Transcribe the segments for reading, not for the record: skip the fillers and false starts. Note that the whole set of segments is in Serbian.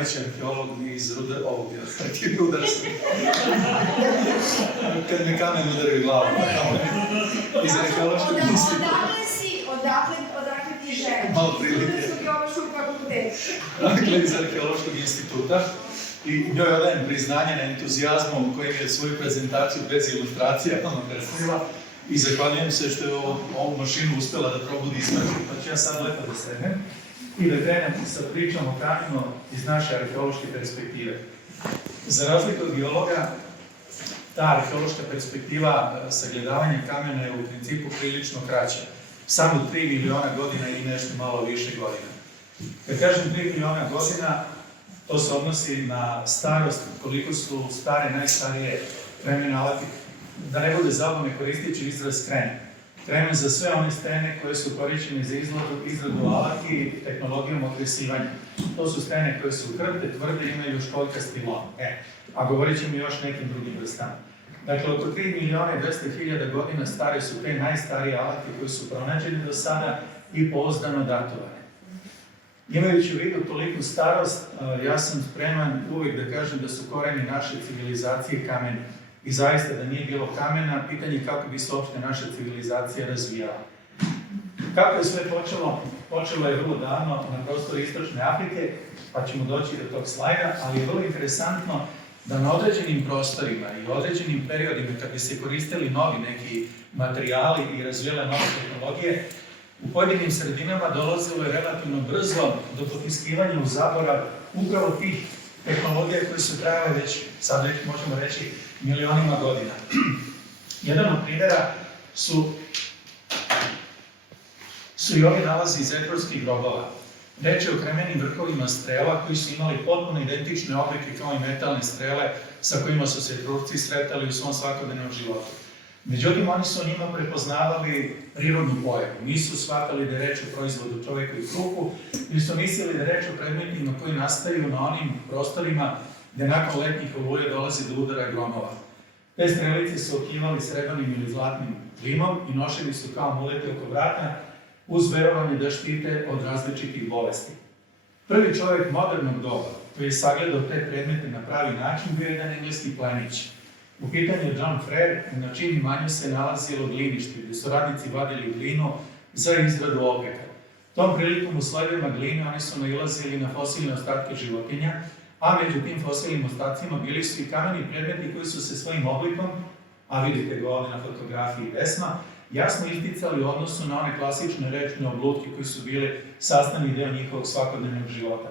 najveći arheolog iz rudarstva. Kad me kamen udari u glavu. Iz arheološkog instituta. Odakle ti želiš? Malo prilike. Rudarskog geološkog fakulteta. Dakle, iz arheološkog instituta. I njoj odajem priznanje na entuzijazmu kojim je svoju prezentaciju bez ilustracija predstavila. I zahvaljujem se što je ovu mašinu uspjela da probudi između. Pa ću ja sad lepo da sednem i da krenem sa pričom o kamenu iz naše arheološke perspektive. Za razliku od geologa, ta arheološka perspektiva sagledavanja kamena je u principu prilično kraća. Samo 3 miliona godina i nešto malo više godina. Kad kažem 3 miliona godina, to se odnosi na starost, koliko su stare, najstarije vremene alati. Da ne bude zabavno, koristit ću izraz kren. Krenem za sve one stene koje su korišćene za izradu alati tehnologijom okresivanja. To su stene koje su krvde, tvrde i imaju školjkasti lom. A govorit ćemo još nekim drugim vrstama. Dakle, oko 3 miliona i 200 hiljada godina stare su te najstarije alati koji su pronađeni do sada i pouzdano datovane. Imajući u vidu toliku starost, ja sam spreman uvijek da kažem da su koreni naše civilizacije kameni. I zaista da nije bilo kamena, pitanje je kako bi se uopšte naša civilizacija razvijala. Kako je sve počelo? Počelo je vrlo davno na prostoru Istočne Afrike, pa ćemo doći do tog slajda, ali je vrlo interesantno da na određenim prostorima i određenim periodima, kad bi se koristili novi neki materijali i razvijale nove tehnologije, u pojedinim sredinama dolazilo je relativno brzo do potiskivanja u zaborav upravo tih tehnologija koje su trajale već, sad već možemo reći, milionima godina. Jedan od primjera su i ovi nalazi iz etruskih grobova. Reč je o kremenim vrhovima strela koji su imali potpuno identične oblike kao i metalne strele sa kojima su se Etrusci sretali u svom svakodnevnom životu. Međutim, oni su o njima prepoznavali prirodnu pojavu. Nisu shvatali da je reč o proizvodu čoveka i kruhu, ili su mislili da je reč o predmetima koji nastaju na onim prostorima gde nakon letnjih oluja dolazi do udara gromova. Te strelice su okivali srebrnim ili zlatnim limom i nošeni su kao amuleti oko vrata uz verovanje da štite od različitih bolesti. Prvi čovjek modernog doba koji je sagledao te predmete na pravi način bio je jedan engleski plemić. U pitanju je John Frere, na čijem imanju se nalazilo glinište, gde su radnici vadili glinu za izradu opeka. Tom prilikom u slojevima gline oni su nailazili na fosilne ostatke životinja, a među tim fosilnim ostacima bili su i kameni predmeti koji su se svojim oblikom, a vidite ga ovdje na fotografiji desna, jasno isticali u odnosu na one klasične rečne oblutke koji su bili sastavni deo njihovog svakodnevnog života.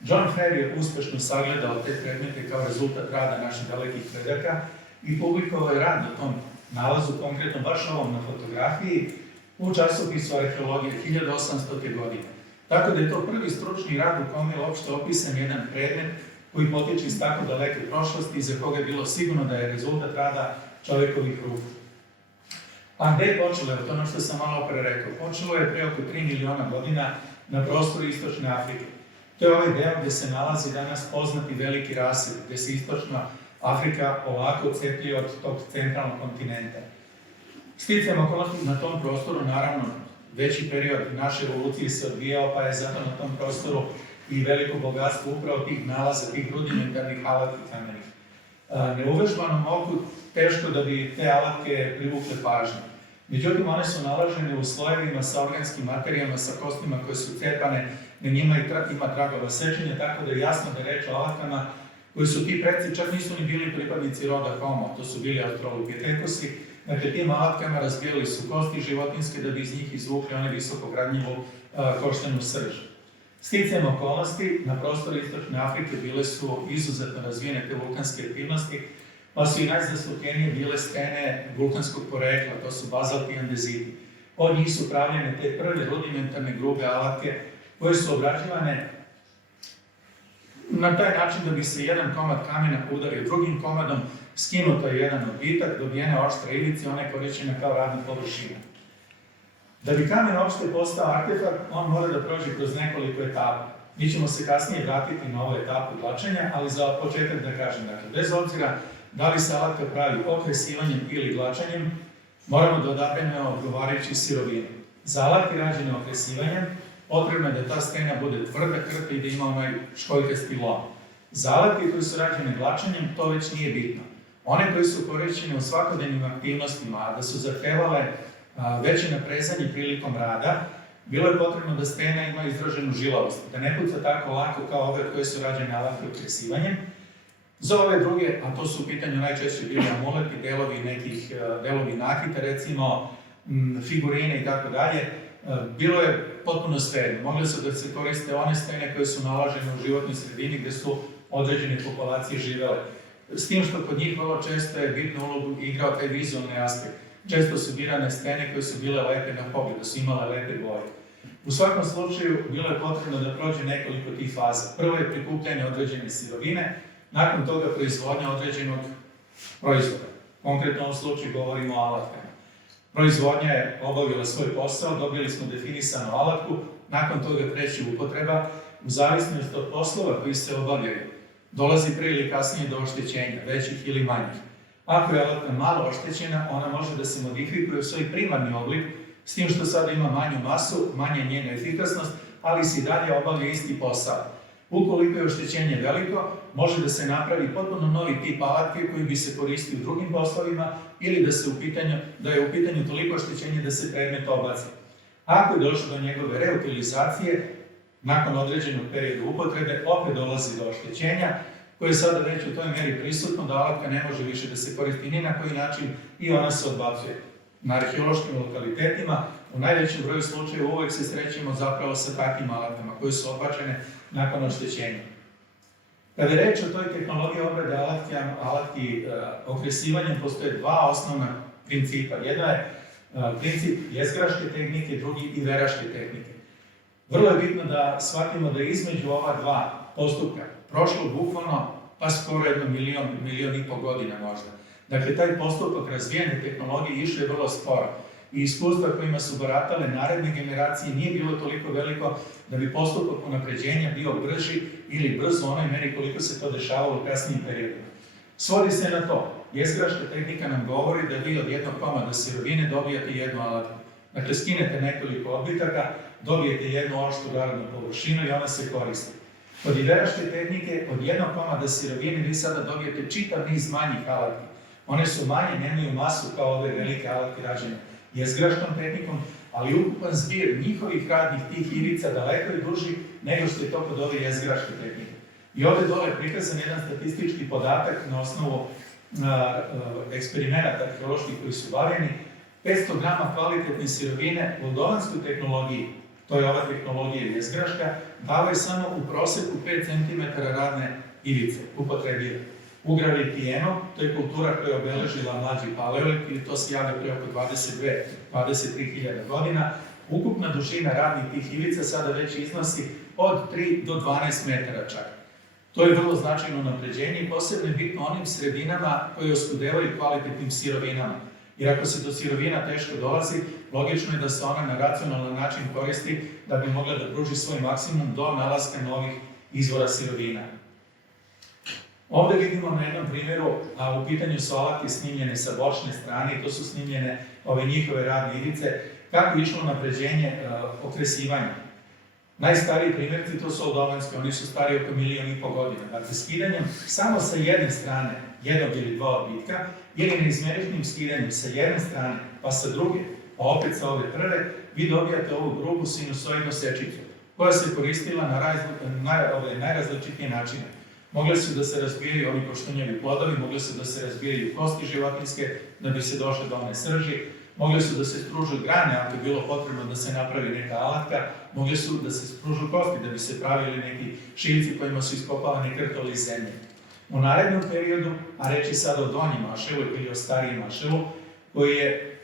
John Frere je uspešno sagledao te predmete kao rezultat rada naših dalekih predaka i publikovao je rad na tom nalazu, konkretno baš ovom na fotografiji, u časopisu Arheologije 1800. godine. Tako da je to prvi stručni rad u kome je uopšte opisan jedan predmet koji potiče iz tako daleke prošlosti i za koga je bilo sigurno da je rezultat rada čovjekovih ruku. A gde je počelo? To je ono što sam malo pre rekao. Počelo je pre oko 3 miliona godina na prostoru Istočne Afrike. To je ovaj deo gde se nalazi danas poznati veliki rasip, gde se Istočna Afrika ovako odcepljuje od tog centralnog kontinenta. Sticajem okolnosti na tom prostoru, naravno, veći period naše evolucije se odvijao, pa je zato na tom prostoru i veliko bogatstvo upravo tih nalaza, tih rudimentarnih alatki kamenih. Neuvežbanom oku teško da bi te alatke privukle pažnju. Međutim, one su nalažene u slojevima sa organskim materijama, sa kostima koje su cepane, na njima ima tragova sečenja, tako da je jasno da je reč o alatkama koji su ti predci, čak nisu ni bili pripadnici roda Homo, to su bili australopitekusi. Dakle, tim alatkama razbijali su kosti životinjske da bi iz njih izvukli one visokogradnjivu koštenu srž. Sticajem okolnosti, na prostoru Istočne Afrike bile su izuzetno razvijene te vulkanske aktivnosti, pa su i najzastupljenije bile stene vulkanskog porekla, to su bazalti i andeziti. Od njih su pravljene te prve rudimentarne grube alatke koje su obrađivane na taj način da bi se jedan komad kamena udario drugim komadom, skinuto je jedan odbitak, dobijene oštre ivice, ona je korišćena kao radna površina. Da bi kamen uopšte postao artefakt, on mora da prođe kroz nekoliko etapa. Mi ćemo se kasnije vratiti na ovu etapu glačanja, ali za početak da kažem, dakle, bez obzira da li se alatka pravi okresivanjem ili glačanjem, moramo da odaberemo odgovarajući sirovinu. Za alatke rađene okresivanjem potrebno je da ta stena bude tvrda, krta i da ima onaj školjkasti lom. Za alatke koji su rađene glačanjem, to već nije bitno. One koji su korišćene u svakodnevnim aktivnostima, a da su zahtevale veće naprezanje prilikom rada, bilo je potrebno da stena ima izraženu žilavost, da ne puca tako lako kao ove koje su rađene alatke ukresivanjem. Za ove druge, a to su u pitanju najčešće bili amuleti, delovi nakita, recimo figurine i tako dalje, bilo je potpuno svejedno. Mogle su da se koriste one stene koje su nalažene u životnoj sredini gde su određene populacije živele. S tim što kod njih vrlo često je bitnu ulogu igrao taj vizualni aspekt. Često su birane stene koje su bile lepe na pogled, da su imale lepe boje. U svakom slučaju bilo je potrebno da prođe nekoliko tih faza. Prvo je prikupljanje određene sirovine, nakon toga proizvodnja određenog proizvoda. Konkretno u ovom slučaju govorimo o alatkama. Proizvodnja je obavila svoj posao, dobili smo definisanu alatku, nakon toga kreće upotreba, u zavisnosti od poslova koji se obavljaju. Dolazi pre ili kasnije do oštećenja, većih ili manjih. Ako je alatka malo oštećena, ona može da se modifikuje u svoj primarni oblik, s tim što sada ima manju masu, manja je njena efikasnost, ali se i dalje obavlja isti posao. Ukoliko je oštećenje veliko, može da se napravi potpuno novi tip alatke koji bi se koristio u drugim poslovima ili da je u pitanju toliko oštećenje da se predmet obaci. Ako je došlo do njegove reutilizacije, nakon određenog perioda upotrebe, opet dolazi do oštećenja, koje je sada već u toj meri prisutno da alatka ne može više da se koristi ni na koji način i ona se odbacuje. Na arheološkim lokalitetima u najvećem broju slučajeva uvek se srećemo zapravo sa takvim alatkama koje su odbačene nakon oštećenja. Kada je reč o toj tehnologiji obrade alatki okresivanjem, postoje dva osnovna principa. Jedna je princip jezgraške tehnike, drugi i veraške tehnike. Vrlo je bitno da shvatimo da između ova dva postupka prošlo bukvalno pa skoro 1 milion i po godina možda. Dakle, taj postupak razvijanja tehnologije išao je vrlo sporo i iskustva kojima su baratale naredne generacije nije bilo toliko veliko da bi postupak unapređenja bio brži ili brzo u onoj meri koliko se to dešavalo u kasnijim periodima. Svodi se na to, jezgraška tehnika nam govori da vi od jednog komada sirovine dobijate jednu alatku. Dakle, skinete nekoliko odbitaka, dobijete jednu oštru radnu površinu i ona se koristi. Kod veraške tehnike, od jednog komada sirovine vi sada dobijete čitav niz manjih alatki. One su manje, nemaju masu kao ove velike alatke rađene jezgraškom tehnikom, ali ukupan zbir njihovih radnih tih ivica daleko je duži nego što je to kod ove jezgraške tehnike. I ovde dole je prikazan jedan statistički podatak na osnovu eksperimenata arheoloških koji su bavljeni. 500 grama kvalitetne sirovine u Moldovanskoj tehnologiji, to je ova tehnologija jezgraška, dava je samo u proseku 5 cm radne ivice, upotrebljive. U gravitijenu, to je kultura koja je obeležila mlađi paleolit, ili to se javlja pre oko 23.000 godina. Ukupna dužina radnih tih ivica sada već iznosi od 3 do 12 metara čak. To je vrlo značajno napređenje i posebno je bitno onim sredinama koje oskudevaju kvalitetnim sirovinama. Jer ako se do sirovina teško dolazi, logično je da se ona na racionalan način koristi da bi mogla da pruži svoj maksimum do nalaska novih izvora sirovina. Ovde vidimo na jednom primjeru, a u pitanju su alatke snimljene sa bočne strane, to su snimljene ove njihove radne ivice, kako je išlo napređenje okresivanja. Najstariji primjerci to su Moldovanski, oni su stari oko 1,5 miliona godina. Dakle, skidanjem samo sa jedne strane, jednog ili dva odbitka, ili neizmerišnim skidanjem sa jedne strane, pa sa druge, pa opet sa ove prve, vi dobijate ovu grubu sinusoidnu sečicu, koja se koristila na najrazličitije načine. Mogle su da se razbijaju ovi koštunjevi plodovi, mogle su da se razbijaju kosti životinjske da bi se došle do one srži, mogle su da se spružu grane ako je bilo potrebno da se napravi neka alatka, mogle su da se spružu kosti da bi se pravili neki šiljci kojima su iskopavani krtoli iz zemlje. U narednom periodu, a reći sada o donjem mašelu ili o starijem mašelu, koji je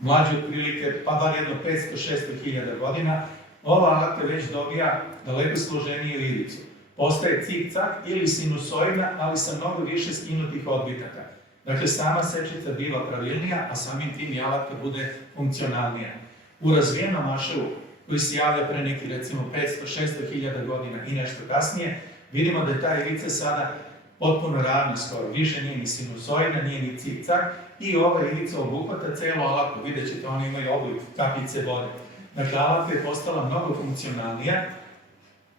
mlađi otprilike, pa bar jedno 500-600 hiljada godina, ova alatka već dobija daleko složeniju ivicu. Postaje cik-cak ili sinusoidna, ali sa mnogo više skinutih odbitaka. Dakle, sama sečica biva pravilnija, a samim tim i alatka bude funkcionalnija. U razvijenom mašelu, koji se javlja pre neki, recimo, 500-600 hiljada godina i nešto kasnije, vidimo da je ta ivica sada potpuno ravna skoro. Više nije ni sinusoidna, nije ni cik-cak i ova ivica obuhvata celu alatku. Vidjet ćete, one imaju oblik kapljice vode. Dakle, alatka je postala mnogo funkcionalnija,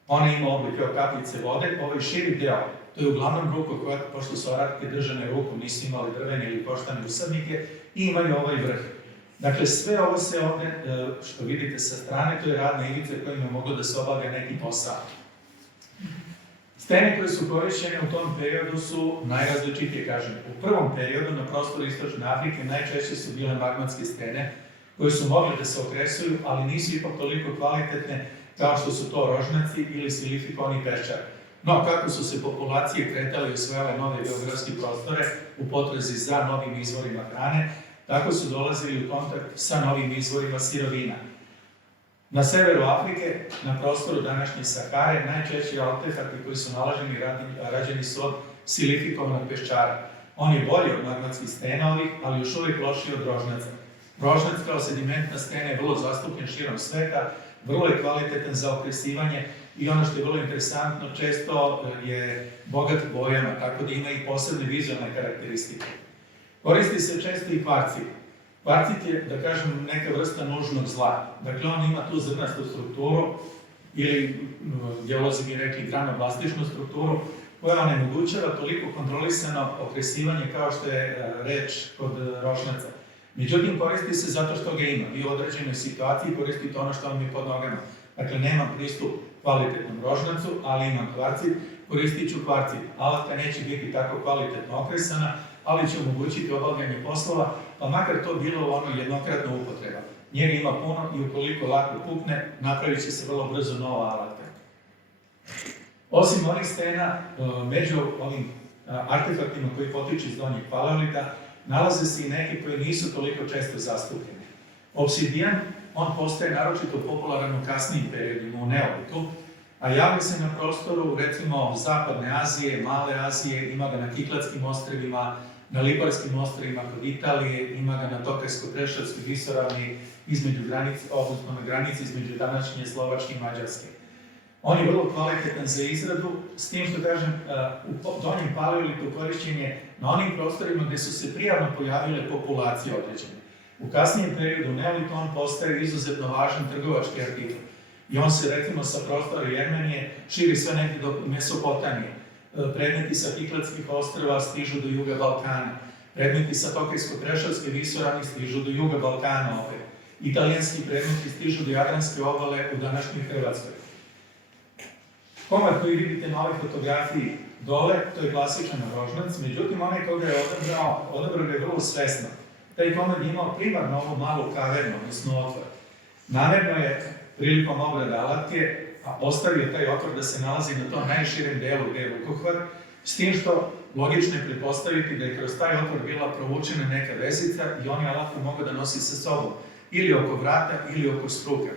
ona ima oblik kao kapljice vode, ovaj širi deo, to je uglavnom rukokvat, pošto su alatke držane rukom, nisu imali drvene ili koštane usadnike, i imaju ovaj vrh. Dakle, sve ovo se ovdje, što vidite sa strane, to je radna ivica kojima je moglo da se obavlja neki posao. Stene koje su korišćene u tom periodu su najrazličitije, kažem. U prvom periodu na prostoru Istočne Afrike najčešće su bile magmatske stene, koje su mogle da se okresuju, ali nisu ipak toliko kvalitetne kao što su to rožnaci ili silifikovani peščar. No, kako su se populacije kretale i osvajale nove geografske prostore u potrazi za novim izvorima hrane, tako su dolazili u kontakt sa novim izvorima sirovina. Na severu Afrike, na prostoru današnje Sahare, najčešći artefakti koji su nalaženi rađeni su od silifikovanog peščara. On je bolji od magmatskih stena ovih, ali još uvijek lošiji od rožnaca. Rožnac kao sedimentna stena je vrlo zastupljen širom sveta, vrlo je kvalitetan za okresivanje i ono što je vrlo interesantno, često je bogat bojama, tako da ima i posebne vizualne karakteristike. Koristi se često i kvarcit. Kvarcit je, da kažem, neka vrsta nužnog zla. Dakle, on ima tu zrnastu strukturu, ili geolozi bi rekli granoblastičnu strukturu, koja onemogućava toliko kontrolisano okresivanje kao što je reč kod rožnaca. Međutim, koristi se zato što ga ima. Vi u određenoj situaciji koristite ono što vam je pod nogama. Dakle, nemam pristup kvalitetnom rožnacu, ali imam kvarcit, koristit ću kvarcit. Alatka neće biti tako kvalitetno okresana, ali će omogućiti obavljanje poslova, pa makar to bilo ono jednokratna upotreba. Njega ima puno i ukoliko lako pukne, napravit će se vrlo brzo nova alatka. Osim ovih stena, među ovim artefaktima koji potiču iz donjeg paleolita, nalaze se i neki koji nisu toliko često zastupljeni. Obsidijan, on postaje naročito popularan u kasnijim periodima, u neolitu, a javlja se na prostoru, recimo, Zapadne Azije, Male Azije, ima ga na Kikladskim ostrvima, na Liparskim ostrvima kod Italije, ima ga na Tokarsko-Preševskoj visoravni, odnosno na granici između današnje Slovačke i Mađarske. On je vrlo kvalitetan za izradu, s tim što kažem, u donjem paleolitu korišćen je na onim prostorima gdje su se prijavno pojavile populacije određene. U kasnijem periodu neolitu on postaje izuzetno važan trgovački artikl. I on se, recimo, sa prostora Jermenije širi sve negdje do Mesopotamije. Predmeti sa Kikladskih ostrva stižu do juga Balkana. Predmeti sa Tokajsko-Preševske visoravni stižu do juga Balkana opet. Italijanski predmeti stižu do Jadranske obale u današnjoj Hrvatskoj. Komad koji vidite na ovoj fotografiji dole, to je klasičan rožnac, međutim onaj koga je odabrao ga je vrlo svesno. Taj komad je imao primarno ovu malu kavernu, odnosno otvor. Namerno je prilikom obrade alatke ostavio taj otvor da se nalazi na tom najširem delu gdje je rukokvar, s tim što logično je pretpostaviti da je kroz taj otvor bila provučena neka vezica i on je alatku mogao da nosi sa sobom, ili oko vrata ili oko struka.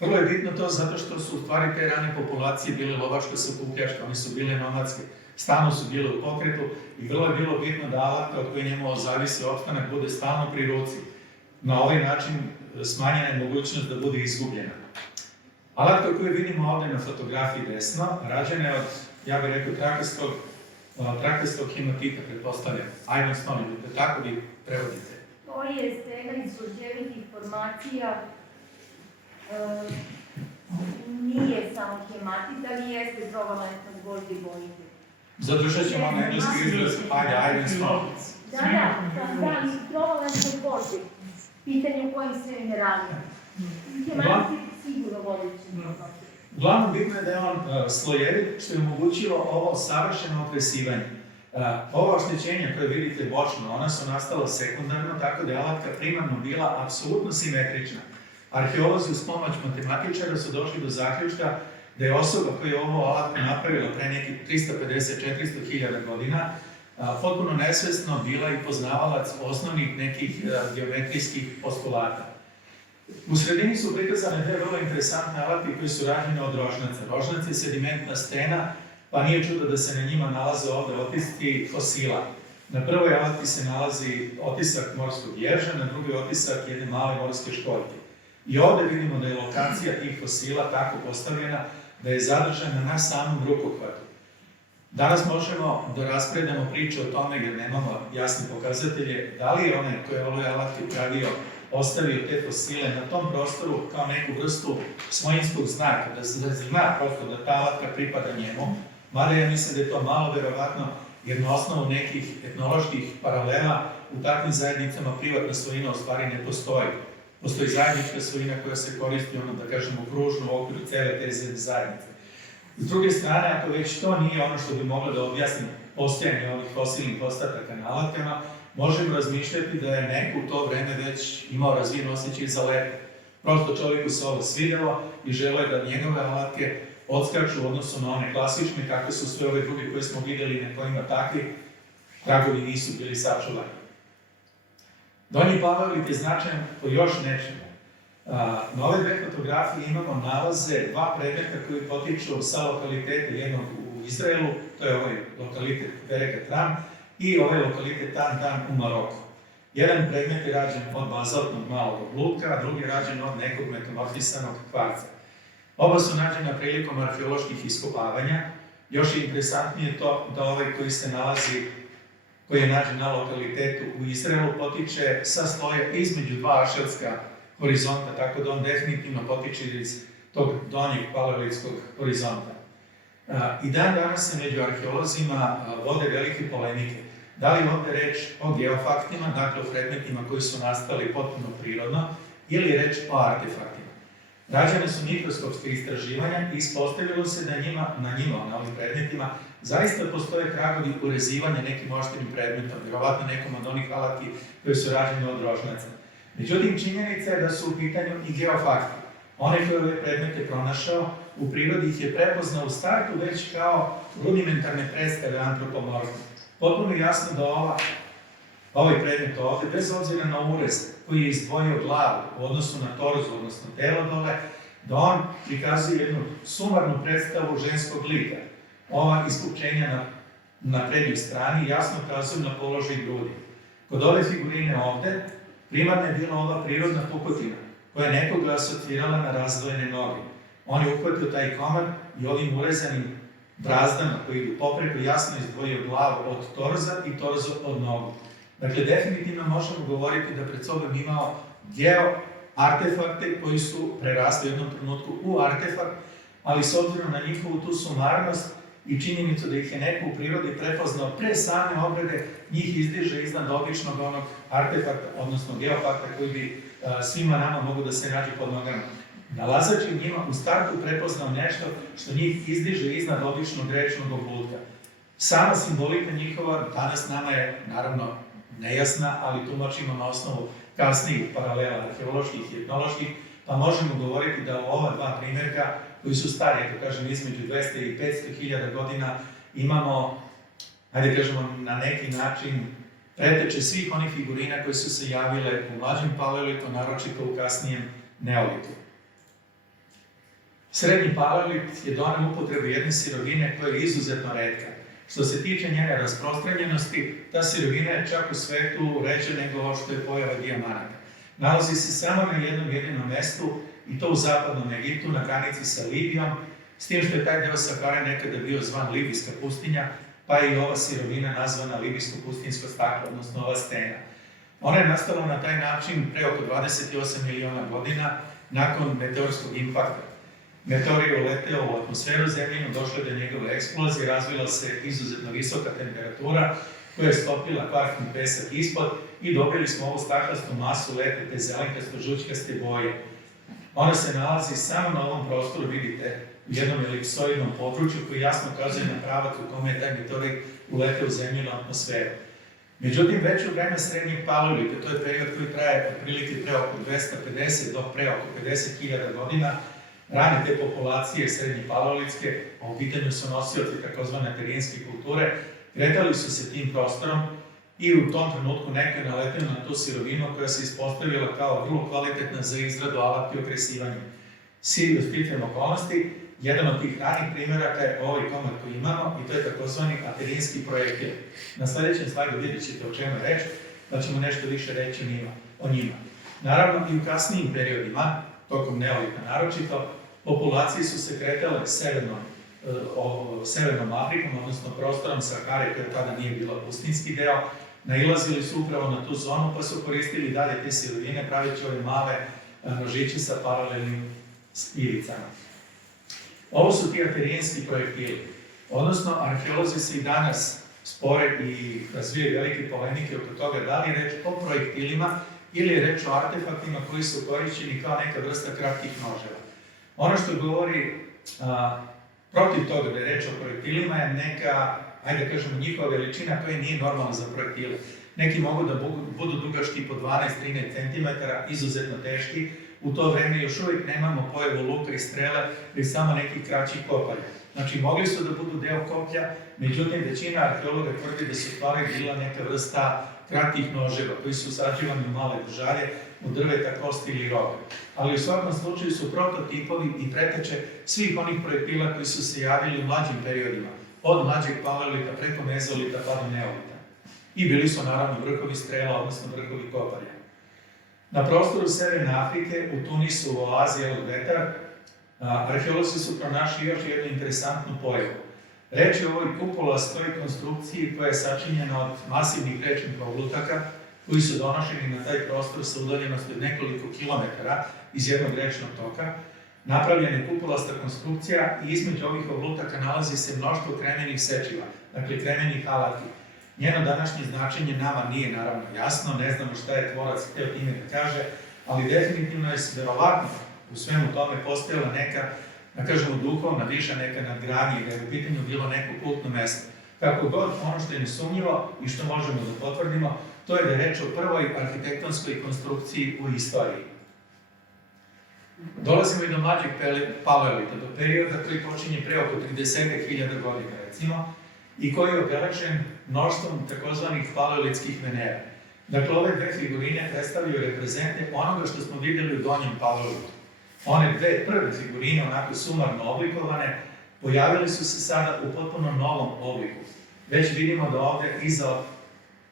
Vrlo je bitno to zato što su u stvari te rane populacije bile lovačko-sakupljačke, one su bile nomadske, stalno su bile u pokretu i vrlo je bilo bitno da alatka od koje njemu zavisi opstanak bude stalno pri ruci. Na ovaj način smanjena je mogućnost da bude izgubljena. Alatka koju vidimo ovdje na fotografiji desno, rađena je od, ja bih rekao, trakastog hematita, pretpostavljam. Iron stone, vidite, tako vi prevodite. To je stena iz grđevitih formacija. Nije samo hematit, ali jeste provalentno gvožđe bojite. Zadržat ćemo na engleski izraz, ajde, Iron stone. Da, ali provalentno gvožđe. Pitanje u kojim sve mineralima. Hematit sigurno vodeći. Uglavnom bitno je da je on slojevit, što je omogućilo ovo savršeno okresivanje. Ova oštećenja koje vidite bočno, ona su nastala sekundarno, tako da je alatka primarno bila apsolutno simetrična. Arheolozi uz pomoć matematičara su došli do zaključka da je osoba koja je ovo alatku napravila pre nekih 350-400 hiljada godina potpuno nesvesno bila i poznavalac osnovnih nekih geometrijskih postulata. U sredini su prikazane dve vrlo interesantne alatke koje su rađene od rožnaca. Rožnac je sedimentna stena, pa nije čudo da se na njima nalaze ovdje otisci fosila. Na prvoj alatki se nalazi otisak morskog ježa, na drugoj otisak jedne male morske školjke. I ovdje vidimo da je lokacija tih fosila tako postavljena da je zadržana na samom rukokvatu. Danas možemo da raspredamo priču o tome jer nemamo jasne pokazatelje da li je onaj koji je ove alatke pravio ostavio te fosile na tom prostoru kao neku vrstu svojinskog znaka, da se zna prosto da ta alatka pripada njemu, mada ja mislim da je to malo verovatno jer na osnovu nekih etnoloških paralela u takvim zajednicama privatna svojina u stvari ne postoji. Postoji zajednička svojina koja se koristi, da kažemo, kružno u okviru cele te zajednice. S druge strane, ako već to nije ono što bi moglo da objasni postojanje ovih fosilnih ostataka na alatkama, možemo razmišljati da je neko u to vreme već imao razvijen osjećaj za leto. Prosto čovjeku se ovo svidelo i želeo je da njegove alatke odskaču u odnosu na one klasične, kakve su sve ove druge koje smo vidjeli na kojima takvi tragovi nisu bili sačuvani. Donji paleolit je značajan po još nečemu. Na ove dve fotografije imamo nalaze dva predmeta koji potiču sa lokaliteta, jednog u Izraelu, to je ovaj lokalitet Bereket Ram, i ovaj lokalitet Tan Tan u Maroku. Jedan predmet je rađen od bazaltnog malog obluka, a drugi je rađen od nekog metamorfisanog kvarca. Oba su nađena prilikom arheoloških iskopavanja. Još je interesantnije to da ovaj koji je nađen na lokalitetu u Izraelu potiče sa sloja između dva ašelska horizonta, tako da on definitivno potiče iz tog donjeg paleolitskog horizonta. I dan danas se među arheolozima vode velike polemike. Da li je ovde reč o geofaktima, dakle o predmetima koji su nastali potpuno prirodno, ili je reč o artefaktima. Rađene su mikroskopske istraživanja i ispostavilo se da na ovim predmetima, zaista postoje tragovi urezivanja nekim oštrim predmetom, vjerovatno nekom od onih alatki koje su rađene od rožnaca. Međutim, činjenica je da su u pitanju i geofakti. Onaj koji je ove predmete pronašao, u prirodi ih je prepoznao u startu već kao rudimentarne predstave antropomorfne. Potpuno je jasno da ovaj predmet ovde, bez obzira na urez koji je izdvojio glavu u odnosu na torzu, odnosno telo dole, da on prikazuje jednu sumarnu predstavu ženskog lika. Ova iskupčenja na prednjoj strani jasno kazuju na položaj grudi. Kod ove figurine ovde, primarna je bila ova prirodna pukotina, koja je nekoga asocirala na razdvojene noge. On je uhvatio taj komad i ovim urezanim brazdama koji idu popreko jasno izdvojio glavu od torza i torzo od nogu. Dakle, definitivno možemo govoriti da pred sobom imao geo-artefakte koji su prerasli u jednom trenutku u artefakt, ali s obzirom na njihovu tu sumarnost i činjenicu da ih je neko u prirodi prepoznao pre same obrade, njih izdiže iznad običnog onog artefakta, odnosno geofakta koji bi svima nama mogu da se nađe pod nogama. Nalazač je njima u startu prepoznao nešto što njih izdiže iznad običnog rečnog oblutka. Sama simbolika njihova danas nama je, naravno, nejasna, ali tumačimo na osnovu kasnijih paralela arheoloških i etnoloških, pa možemo govoriti da u ova dva primjerka, koji su stari, ako kažem, između 200 i 500 hiljada godina, imamo, hajde kažemo, na neki način preteče svih onih figurina koje su se javile u mlađem paleolitu, naročito u kasnijem neolitu. Srednji paleolit je doneo upotrebu jedne sirovine koja je izuzetno retka. Što se tiče njene rasprostranjenosti, ta sirovina je čak u svetu ređa nego što je pojava dijamanata. Nalazi se samo na jednom jedinom mestu, i to u zapadnom Egiptu, na granici sa Libijom, s tim što je taj deo Sahare nekada bio zvan Libijska pustinja, pa je i ova sirovina nazvana libijsko pustinjsko staklo, odnosno ova stena. Ona je nastala na taj način pre oko 28 miliona godina nakon meteorskog impakta. Meteor je uleteo u atmosferu Zemljinu, došlo je do njegove eksplozije, razvila se izuzetno visoka temperatura koja je stopila kvartni pesak ispod i dobili smo ovu staklastu masu letete zelenkasto-žućkaste boje. Ona se nalazi samo na ovom prostoru, vidite, u jednom elipsoidnom području koji jasno ukazuje na pravac u kome je taj meteorit uleteo u Zemljinu atmosferu. Međutim, već u vreme srednjeg paleolita, to je period koji traje otprilike pre oko 250 do pre oko 50.000 godina, rane te populacije srednje paleolitske, a u pitanju su nosioci takozvane terijenske kulture, kretali su se tim prostorom i u tom trenutku neko je naletio na tu sirovinu koja se ispostavila kao vrlo kvalitetna za izradu alatke okresivanja. Svi sticajem okolnosti, jedan od tih ranih primjeraka je ovaj komad koji imamo i to je takozvani aterijski projektil. Na sledećem slajdu vidjet ćete o čemu je reč, pa ćemo nešto više reći o njima. Naravno, i u kasnijim periodima, tokom neolita naročito, populacije su se kretale severnom Severnom Afrikom, odnosno prostorom Sahare, koja tada nije bila pustinski deo, nailazili su upravo na tu zonu, pa su koristili dalje te sirovine, praveći ove male nožiće sa paralelnim ivicama. Ovo su ti aterijenski projektili, odnosno arheolozi se i danas spore i razvijaju velike polemike oko toga da li je reč o projektilima ili je reč o artefaktima koji su korišćeni kao neka vrsta kratkih noževa. Ono što govori protiv toga da je reč o projektilima je neka, ajde da kažemo, njihova veličina koja nije normalna za projektile. Neki mogu da budu dugački po 12-13 cm, izuzetno teški. U to vreme još uvijek nemamo pojavu luka i strele, već samo nekih kraćih kopalja. Znači, mogli su da budu deo koplja, međutim, većina arheologa tvrdi da su stvari bila neka vrsta kratkih noževa koji su usađivani u male držalje, u drveta, kosti ili robe. Ali u svakom slučaju su prototipovi i preteče svih onih projektila koji su se javili u mlađim periodima, od mlađeg paleolita preko mezolita pa do neolita. I bili su naravno vrhovi strela, odnosno vrhovi kopalja. Na prostoru Severne Afrike, u Tunisu, u Oazi El Vetar, arheolozi su pronašli još jednu interesantnu pojavu. Reč je o ovoj kupolastoj konstrukciji koja je sačinjena od masivnih rečnih oblutaka koji su donošeni na taj prostor sa udaljenosti od nekoliko kilometara iz jednog rečnog toka. Napravljena je kupolasta konstrukcija i između ovih oblutaka nalazi se mnoštvo kremenih sečiva, dakle kremenih alatki. Njeno današnje značenje nama nije naravno jasno, ne znamo šta je tvorac hteo time da kaže, ali definitivno je verovatno u svemu tome postojala neka, da kažemo, duhovna, viša neka nadgradnja i da je u pitanju bilo neko kultno mesto. Kako god, ono što je nesumnjivo i što možemo da potvrdimo, to je da je reč o prvoj arhitektonskoj konstrukciji u istoriji. Dolazimo i do mlađeg paleolita, do perioda koji počinje pre oko 30.000 godina, recimo, i koji je obeležen mnoštvom takozvanih paleolitskih venera. Dakle, ove dve figurine predstavljaju reprezente onoga što smo vidjeli u donjem paleolitu. One dve prve figurine, onako sumarno oblikovane, pojavili su se sada u potpuno novom obliku. Već vidimo da ovde iza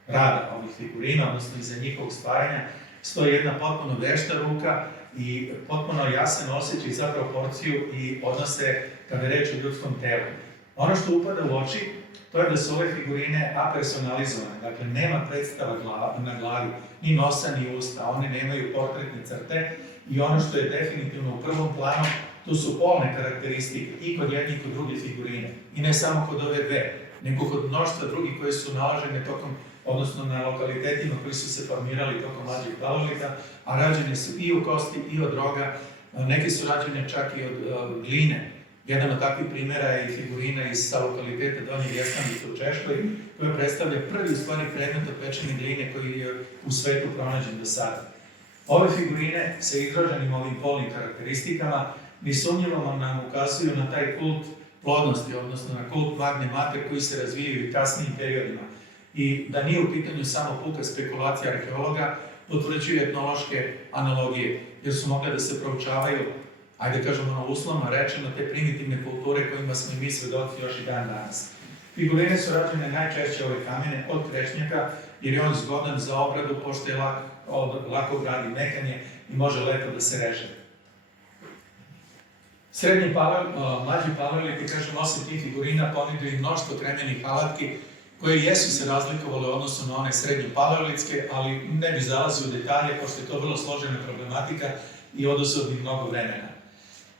rada ovih figurina, odnosno iza njihovog stvaranja, stoji jedna potpuno vešta ruka i potpuno jasan osjećaj za proporciju i odnose kada je reč o ljudskom telu. Ono što upada u oči, to je da su ove figurine apersonalizovane, dakle nema predstava na glavi, ni nosa, ni usta, one nemaju portretne crte i ono što je definitivno u prvom planu, to su polne karakteristike i kod jedne i kod druge figurine. I ne samo kod ove dve, nego kod mnoštva drugih koje su nalažene tokom, odnosno na lokalitetima koji su se formirali tokom mlađeg paleolita, a rađene su i u kosti i od roga, neke su rađene čak i od gline. Jedan od takvih primjera je i figurina sa lokaliteta Donje Vjesnanice u Češkoj, koja predstavlja prvi u stvari predmet od pečene gline koji je u svetu pronađen do sada. Ove figurine sa izraženim ovim polnim karakteristikama nesumnjivo nam ukazuju na taj kult plodnosti, odnosno na kult magne mater koji se razvijaju i kasnijim periodima. I da nije u pitanju samo puka spekulacija arheologa, potvrđuju etnološke analogije, jer su mogle da se proučavaju, ajde kažemo uslovno rečeno, te primitivne kulture kojima smo i mi svedoci još i dan danas. Figurine su rađene najčešće ove kamene od krešnjaka, jer je on zgodan za obradu, pošto je lako gradi mekanje i može lepo da se reže. Mlađi paleoliti, kažem, osim tih figurina ponudio i mnoštvo kremenih alatki koje jesu se razlikovale u odnosu na one srednje paleolitske, ali ne bi zalazio u detalje, pošto je to vrlo složena problematika i oduzeo bi mnogo vremena.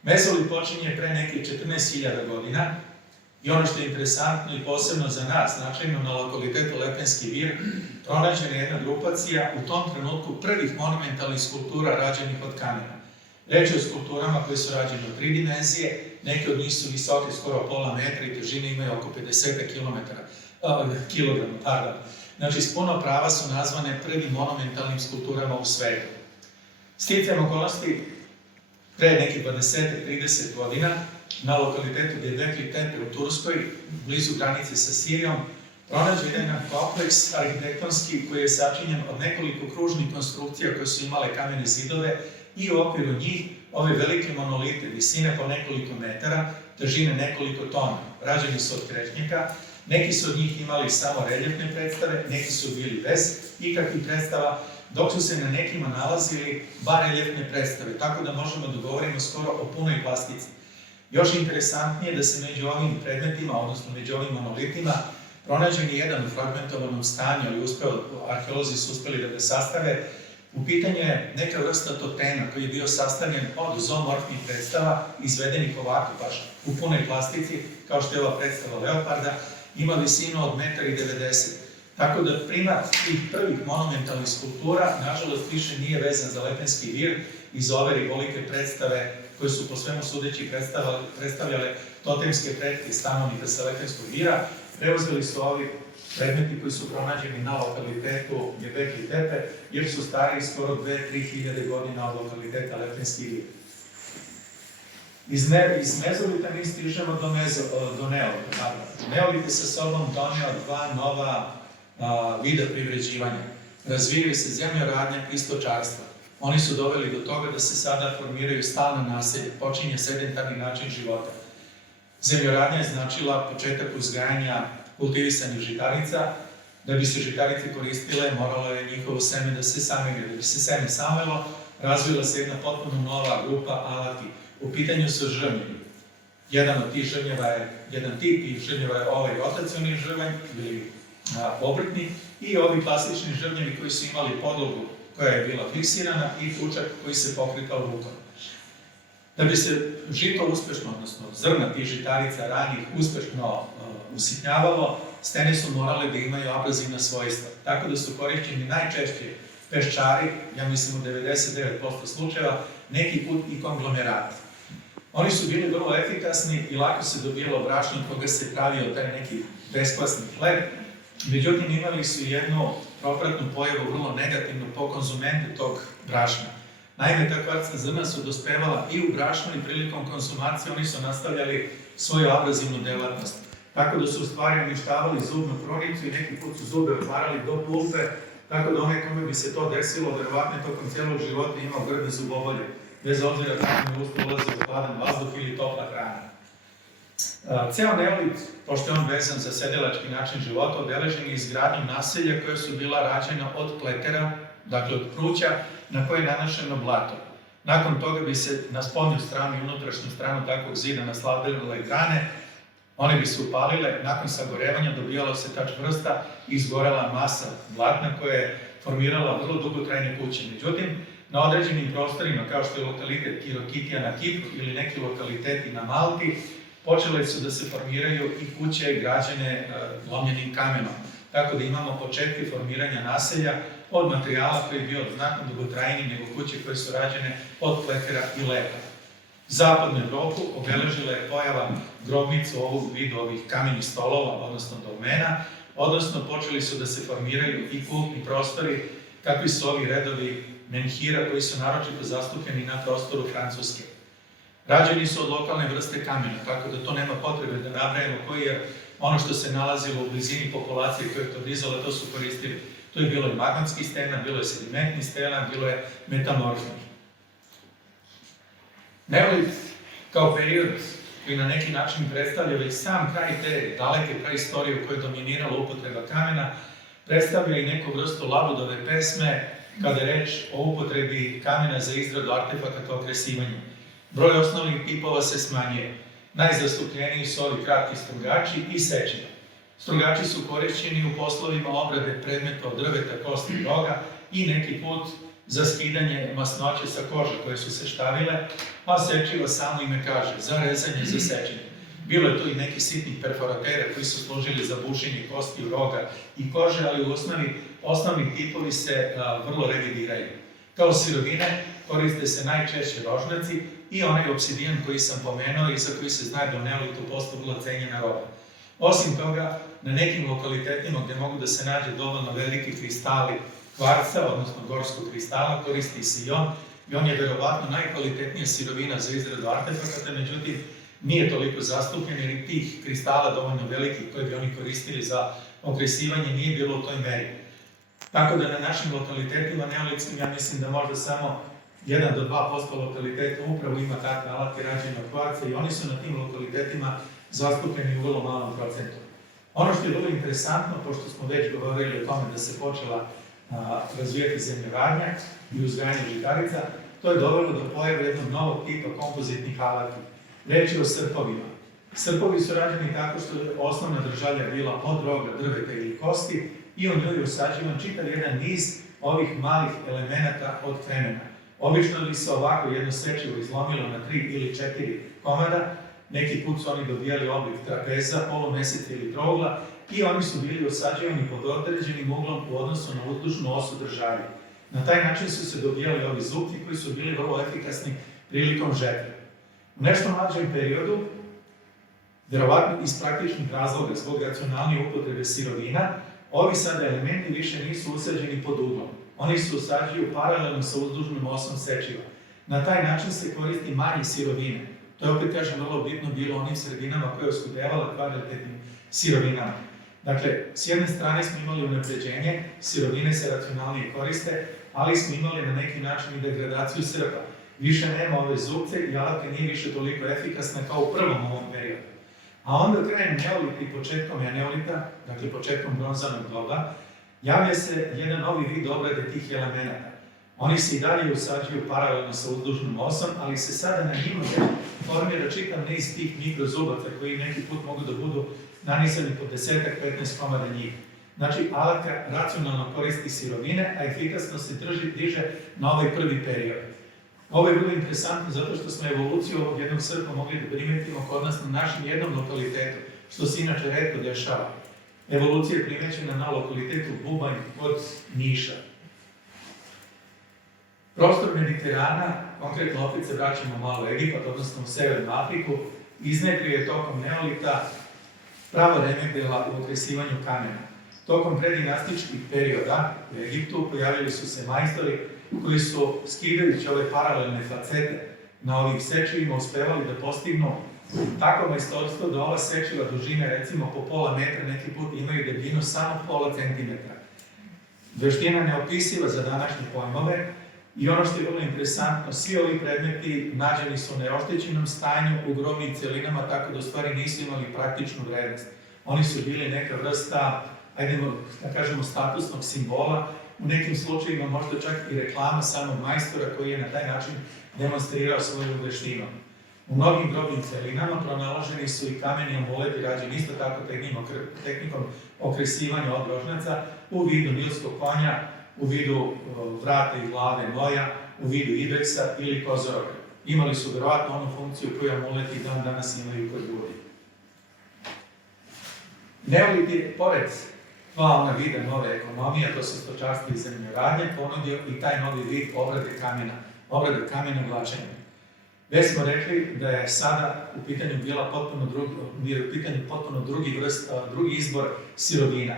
Mezolit počinje pre nekih 14.000 godina i ono što je interesantno i posebno za nas, značajno na lokalitetu Lepenski vir, pronađena je jedna grupacija u tom trenutku prvih monumentalnih skulptura rađenih od kamena. Reč je o skulpturama koje su rađene u 3 dimenzije, neke od njih su visoke skoro pola metra i težine imaju oko 50 kilograma. Znači, s puno prava su nazvane prvim monumentalnim skulpturama u svetu. Sticajem okolnosti, pre nekih 20-30 godina, na lokalitetu Göbekli Tepe u Turskoj, blizu granice sa Sirijom, pronađen je jedan kompleks arhitektonski koji je sačinjen od nekoliko kružnih konstrukcija koje su imale kamene zidove i u okviru njih ove velike monolite, visine po nekoliko metara, težine nekoliko tona. Rađeni su od krešnjaka, neki su od njih imali samo reljefne predstave, neki su bili bez ikakvih predstava, dok su se na nekima nalazili bar reljefne predstave, tako da možemo da govorimo skoro o punoj plastici. Još interesantnije da se među ovim predmetima, odnosno među ovim monolitima, pronađen je jedan u fragmentovanom stanju, ali arheolozi su uspeli da ga sastave. U pitanju je neka vrsta totema koji je bio sastavljen od zoomorfnih predstava, izvedenih ovako baš u punoj plastici, kao što je ova predstava leoparda, ima visinu od 1,90 m. Tako da primat tih prvih monumentalnih skulptura, nažalost, više nije vezan za Lepenski vir i za ove ribolike predstave koje su po svemu sudeći predstavljale totemske pretke stanovnika sa Lepenskog vira. Preuzeli su ovi predmeti koji su pronađeni na lokalitetu Gebekli Tepe, jer su stariji skoro 2-3 hiljade godina od lokaliteta Lepenski vir. Iz mezolita mi stižemo do neolita. Neolit je sa sobom doneo dva nova vida privređivanja. Razvijaju se zemljoradnja i stočarstva. Oni su doveli do toga da se sada formiraju stalna naselja, počinje sedentarni način života. Zemljoradnja je značila početak uzgajanja kultivisanih žitarica. Da bi se žitarice koristile, moralo je njihovo seme da se samlje. Da bi se seme samljelo, razvila se jedna potpuno nova grupa alati. U pitanju su žrnjevi. Jedan tip tih žrnjeva je ovaj rotacioni žrvanj ili obrtni i ovi klasični žrnjevi koji su imali podlogu koja je bila fiksirana i fučak koji se pokretao rukom. Da bi se žito uspešno, odnosno zrna tih žitarica ranijih uspešno usitnjavalo, stene su morale da imaju abrazivna svojstva. Tako da su korišćeni najčešće peščari, ja mislim u 99% slučajeva, neki put i konglomerati. Oni su bili vrlo efikasni i lako se dobijalo brašno od koga se pravio taj neki beskvasni hleb. Međutim, imali su jednu propratnu pojavu, vrlo negativnu po konzumente tog brašna. Naime, ta kvarcna zrna su dospevala i u brašnu i prilikom konsumacije oni su nastavljali svoju abrazivnu delatnost. Tako da su u stvari uništavali zubnu kronicu i neki put su zube otvarali do pulpe, tako da onaj kome bi se to desilo, verovatno je tokom cijelog života imao grdne zubobolje, bez obzira kako mi usta ulazi u hladan vazduh ili topla hrana. Ceo neolit, pošto je on vezan za sedelački način života, obeležen je izgradnjom naselja koja su bila rađena od pletera, dakle od pruća, na koje je nanašeno blato. Nakon toga bi se na spoljnu stranu i unutrašnju stranu takvog zida nasladile grane, one bi se upalile, nakon sagorevanja dobijalo se ta čvrsta i izgorela masa blatna koja je formirala vrlo dugotrajne kuće. Međutim, na određenim prostorima, kao što je lokalitet Kirokitija na Kipru ili neki lokaliteti na Malti, počele su da se formiraju i kuće građene lomljenim kamenom. Tako da imamo početke formiranja naselja od materijala koji je bio znatno dugotrajniji nego kuće koje su rađene od pletera i leda. Zapadnu Evropu obeležila je pojava grobnica u ovom vidu ovih kamenih stolova, odnosno dolmena, odnosno počeli su da se formiraju i kultni prostori, kakvi su ovi redovi menhira koji su naročito zastupljeni na prostoru Francuske. Rađeni su od lokalne vrste kamena, tako da to nema potrebe da nabrajamo koji je ono što se nalazilo u blizini populacije koje je to dizalo, to su koristili. To je bilo i magnetski stena, bilo je sedimentni stena, bilo je metamorfnih. Neolit kao period koji na neki način predstavlja već sam kraj te daleke praistorije u kojoj je dominirala upotreba kamena, predstavlja i neku vrstu labudove pesme kada je reč o upotrebi kamena za izradu artefakata okresivanja. Broj osnovnih tipova se smanjuje. Najzastupljeniji su ovi kratki strungači i sečina. Strungači su korišćeni u poslovima obrade predmeta od drveta, kosti i roga i neki put za skidanje masnoće sa kože koje su se štavile, a sečiva samo ime kaže, za rezanje, za sečenje. Bilo je tu i neki sitnih perforatera koji su služili za bušenje kosti, roga i kože, ali u osnovni tipovi se vrlo revidiraju. Kao sirovine koriste se najčešće rožnaci i onaj obsidijan koji sam pomenuo i za koji se zna da u neolitu postavila cenjena roba. Osim toga, na nekim lokalitetima gde mogu da se nađe dovoljno veliki kristali kvarca, odnosno gorskog kristala, koristi se i on je verovatno najkvalitetnija sirovina za izradu artefakata, međutim, nije toliko zastupljen jer tih kristala dovoljno velikih koje bi oni koristili za okresivanje nije bilo u toj meri. Tako da na našim lokalitetima neolitskim, ja mislim da možda samo 1 do 2% lokaliteta upravo ima takve alate rađene od kvarca i oni su na tim lokalitetima zastupljeni u vrlo malom procentu. Ono što je vrlo interesantno, pošto smo već govorili o tome da se počela razvijati zemljoradnja i uzgajanje žitarica, to je dovelo do pojave jednog novog tipa kompozitnih alati. Reč je o srpovima. Srpovi su rađeni tako što je osnovna držalja bila od roga, drveta ili kosti i u njoj je usađivan čitav jedan niz ovih malih elemenata od kremena. Obično bi se ovako jedno sečivo izlomilo na 3 ili 4 komada, neki put su oni dobijali oblik trapeza, polumjeseca ili trougla i oni su bili usađivani pod određenim uglom u odnosu na uzdužnu osu držalje. Na taj način su se dobijali ovi zupci koji su bili vrlo efikasni prilikom žetve. U nešto mlađem periodu, vjerovatno iz praktičnih razloga zbog racionalnije upotrebe sirovina, ovi sada elementi više nisu usađeni pod uglom. Oni se usađuju paralelno sa uzdužnom osom sečiva. Na taj način se koristi manje sirovine. To je opet, kažem, vrlo bitno bilo onim sredinama koje oskudevala kvalitetnim sirovinama. Dakle, s jedne strane smo imali unapređenje, sirovine se racionalnije koriste, ali smo imali na neki način i degradaciju srpa. Više nema ove zupce i alatke nije više toliko efikasna kao u prvom ovom periodu. A onda krajem neolita i početkom neolita, dakle početkom bronzanog doba, javlja se jedan novi vid obrade tih elemenata. Oni se i dalje usađuju paralelno sa uzdužnom osom, ali se sada na njima formira čitav niz tih mikrozubaca koji neki put mogu da budu nanisani po 10-15 komada njih. Znači, alatka racionalno koristi sirovine, a efikasno se diže na ovaj prvi period. Ovo je vrlo interesantno zato što smo evoluciju ovog jednog srpa mogli da primetimo kod nas na našem jednom lokalitetu, što se inače retko dešava. Evolucija je primećena na lokalitetu Bubanj kod Niša. Prostor Mediterana, konkretno opet se vraćamo malo u Egipat, odnosno u Severnu Afriku, iznedrio je tokom neolita pravo remedela u okresivanju kamena. Tokom predinastičkih perioda u Egiptu pojavili su se majstori koji su, skidajući ove paralelne facete na ovim sečivima, uspevali da postignu tako majstorstvo da ova sečiva dužine, recimo po pola metra, neki put imaju debljinu samo pola centimetra. Veština neopisiva za današnje pojmove i ono što je vrlo interesantno, svi ovi predmeti nađeni su u neoštećenom stanju u grobnim cjelinama, tako da u stvari nisu imali praktičnu vrednost. Oni su bili neka vrsta, ajdemo da kažemo, statusnog simbola, u nekim slučajima možda čak i reklama samog majstora koji je na taj način demonstrirao svoju veštinu. U mnogim grobnim celinama pronalaženi su i kameni amuleti rađeni isto tako tehnikom okresivanja od rožnjaca u vidu nilskog konja, u vidu vrata i glave noja, u vidu ibeksa ili kozoroga. Imali su vjerovatno onu funkciju koju amuleti dan danas imaju kod ljudi. Neolit je, pored dva ona vida nove ekonomije, to su stočarstvo i zemljoradnje, ponudio i taj novi vid obrade kamena vlačenjem. Već smo rekli da je sada u pitanju bila potpuno drugi izbor sirovina.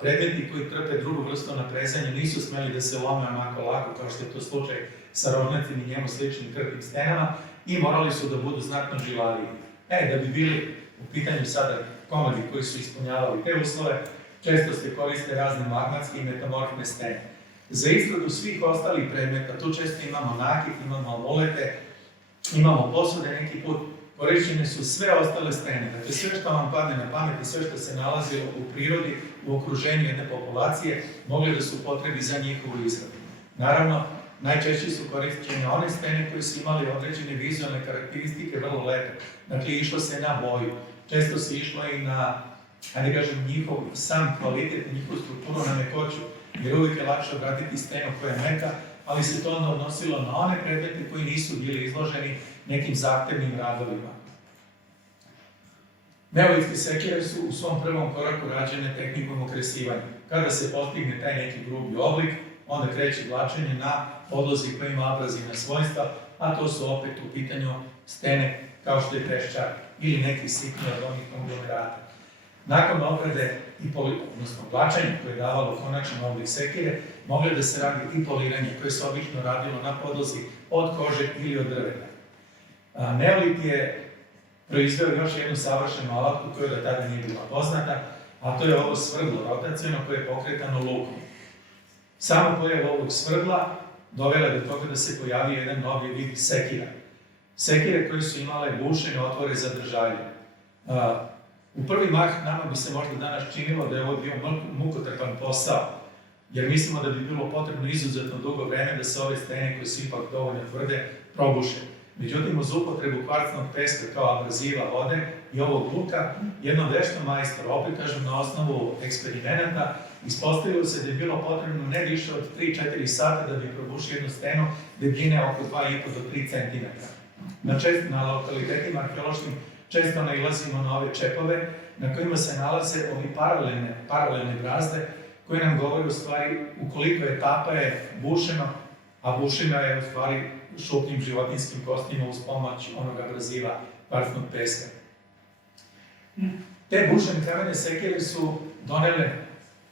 Predmeti koji trpe drugu vrstu naprezanja nisu smeli da se lome onako lako kao što je to slučaj sa rožnjacima i njemu sličnim krvnim stenama i morali su da budu znatno žilaviji. Da bi bili u pitanju sada komadi koji su ispunjavali te uslove, često se koriste razne magmatske i metamorfne stene. Za izradu svih ostalih predmeta, tu često imamo nakit, imamo amulete, imamo posude, neki put korišćene su sve ostale stene. Dakle, sve što vam padne na pamet i sve što se nalazilo u prirodi, u okruženju jedne populacije, mogli da su potrebi za njihovu izradu. Naravno, najčešće su korišćene one stene koje su imali određene vizualne karakteristike vrlo lepe. Dakle, išlo se na boju. Često se išlo i na, ajde kažem, njihov sam kvalitet, njihovu strukturu na mekoću, jer uvijek je lakše obratiti stenu koja je meka, ali se to onda odnosilo na one predmete koji nisu bili izloženi nekim zahtevnim radovima. Neolitske sekire su u svom prvom koraku rađene tehnikom okresivanja. Kada se postigne taj neki grubi oblik, onda kreće vlačenje na podlozi koja ima abrazivna svojstva, a to su opet u pitanju stene kao što je peščar ili neki sitni od onih konglomerata. Nakon obrade odnosno vlačenja koje je davalo konačan oblik sekire, moglo da se radi i poliranje koje se obično radilo na podlozi od kože ili od drveta. Neolit je proizveo još jednu savršenu alatku koja do tada nije bila poznata, a to je ovo svrdlo rotaciono koje je pokretano lukom. Samo pojav ovog svrdla dovela je do toga da se pojavio jedan novi vid sekira. Sekire koje su imale bušene otvore za držalje. U prvi mah nama bi se možda danas činilo da je ovo bio mukotrpan posao, jer mislimo da bi bilo potrebno izuzetno dugo vreme da se ove stene koje su ipak dovoljno tvrde probuše. Međutim, uz upotrebu kvarcnog peska kao abraziva vode i ovog luka, jednom veštom majstoru, opet kažem na osnovu eksperimenata, ispostavilo se da je bilo potrebno ne više od 3-4 sata da bi probušio jednu stenu debljine oko 2,5 do 3 cm. Na lokalitetima arheološkim često nailazimo na ove čepove na kojima se nalaze ovi paralelne brazde koje nam govore u stvari ukoliko etapa je bušeno, a bušina je u stvari šupljim životinskim kostima uz pomoć onog abraziva kvarcnog peska. Te bušene kamene sekire su donele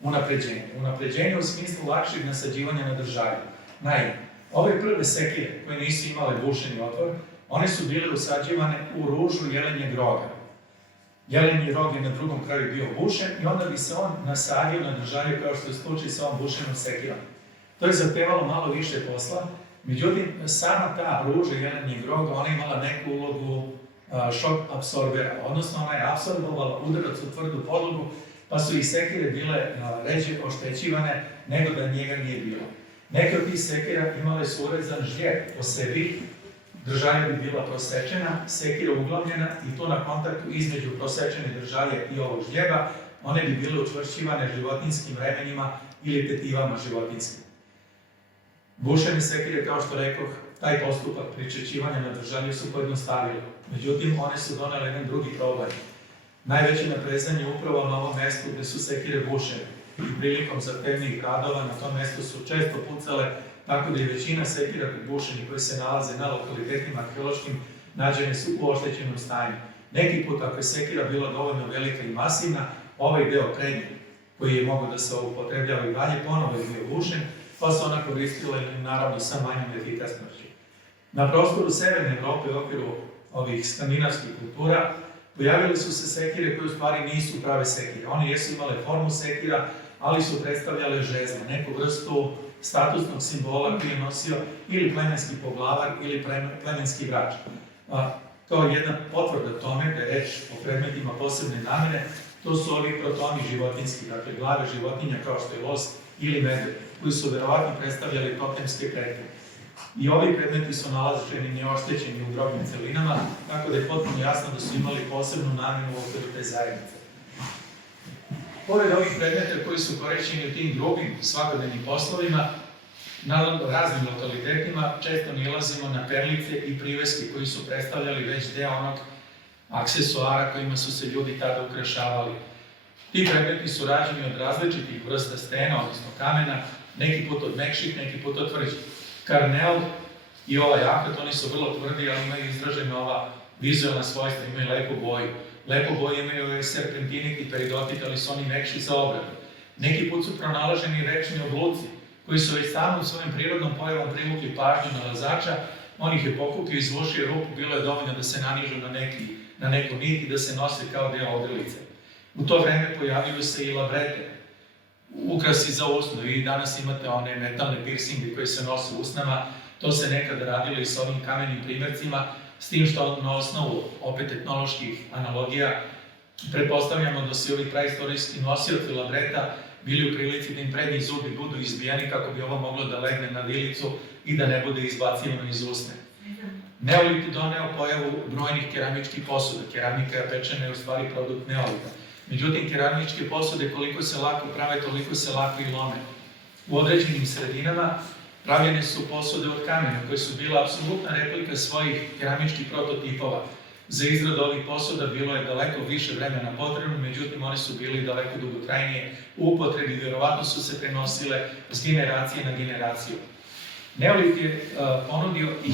unapređenje. Unapređenje u smislu lakšeg nasađivanja na državi. Naime, ove prve sekire koje nisu imale bušeni otvor, one su bile usađivane u ružu jelenjeg roga. Jelenji rog je na drugom kraju bio bušen i onda bi se on nasadio na državi kao što je slučaj sa ovom bušenom sekirom. To je zahtevalo malo više posla, međutim, sama ta ruža jelenjeg roga, ona je imala neku ulogu šok apsorbera, odnosno ona je apsorbovala udarac u tvrdu podlogu, pa su i sekire bile ređe oštećivane nego da njega nije bilo. Neke od tih sekira imale su urezan žljeb po sebi, držalja bi bila prosečena, sekira uglavljena i tu na kontaktu između prosečene držalje i ovog žljeba, one bi bile učvršćivane životinskim remenjima ili tetivama životinskim. Bušene sekire, kao što rekoh, taj postupak pričećivanja na držalju su pojednostavili. Međutim, one su donele jedan drugi problem. Najveće naprezanje je upravo na ovom mestu gde su sekire bušene. I prilikom zahtevnijih radova na tom mestu su često pucale, tako da je većina sekira bušenih koji se nalaze na lokalitetima arheološkim nađene su u oštećenom stanju. Neki put, ako je sekira bila dovoljno velika i masivna, ovaj deo prednji, koji je mogao da se upotrebljava i dalje, ponovo je bio bušen, pa se ona koristila naravno sa manjom efikasnošću. Na prostoru Severne Evrope u okviru ovih skandinavskih kultura pojavile su se sekire koje u stvari nisu prave sekire. One jesu imale formu sekira, ali su predstavljale žezlo, neku vrstu statusnog simbola koji je nosio ili plemenski poglavar ili plemenski vrač. Kao jedna potvrda tome, da je reč o predmetima posebne namene, to su ovi protomi životinski, dakle glave životinja kao što je los ili medved, koji su verovatno predstavljali totemske pretke. I ovi predmeti su nalaženi neoštećeni u grobnim celinama, tako da je potpuno jasno da su imali posebnu namenu u okviru te zajednice. Pored ovih predmeta koji su korišćeni u tim drugim svakodnevnim poslovima, na raznim lokalitetima često nalazimo na perlice i priveske koji su predstavljali već deo onog aksesuara kojima su se ljudi tada ukrašavali. Ti predmeti su rađeni od različitih vrsta stena, odnosno kamena, neki put od mekših, neki put od tvrđih. Karnel i ovaj akat, oni su vrlo tvrdi, ali imaju izražena ova vizualna svojstva, imaju lepu boju. Lepu boju imaju ovaj serpentinit i peridotit, ali su oni mekši za obradu. Neki put su pronalaženi rečni obluci, koji su već samom svojim prirodnom pojavom privukli pažnju nalazača, on ih je pokupio, izvušio rupu, bilo je dovoljno da se nanižu na neku nit i da se nose kao deo ogrlice. U to vreme pojavili se i labrete, ukrasi za usnu, i danas imate one metalne pirsinge koje se nose u usnama, to se nekada radilo i sa ovim kamenim primjercima, s tim što na osnovu opet etnoloških analogija pretpostavljamo da su ovi praistorijski nosioci labreta bili u prilici da im prednji zubi budu izbijani kako bi ovo moglo da legne na vilicu i da ne bude izbacivano iz usne. Neolit je doneo pojavu brojnih keramičkih posuda. Keramika pečena je u stvari produkt neolita. Međutim, keramičke posude koliko se lako prave, toliko se lako i lome. U određenim sredinama pravljene su posude od kamena koje su bila apsolutna replika svojih keramičkih prototipova. Za izradu ovih posuda bilo je daleko više vremena potrebno, međutim one su bili daleko dugotrajnije u upotrebi, vjerovatno su se prenosile s generacije na generaciju. Neolit je ponudio i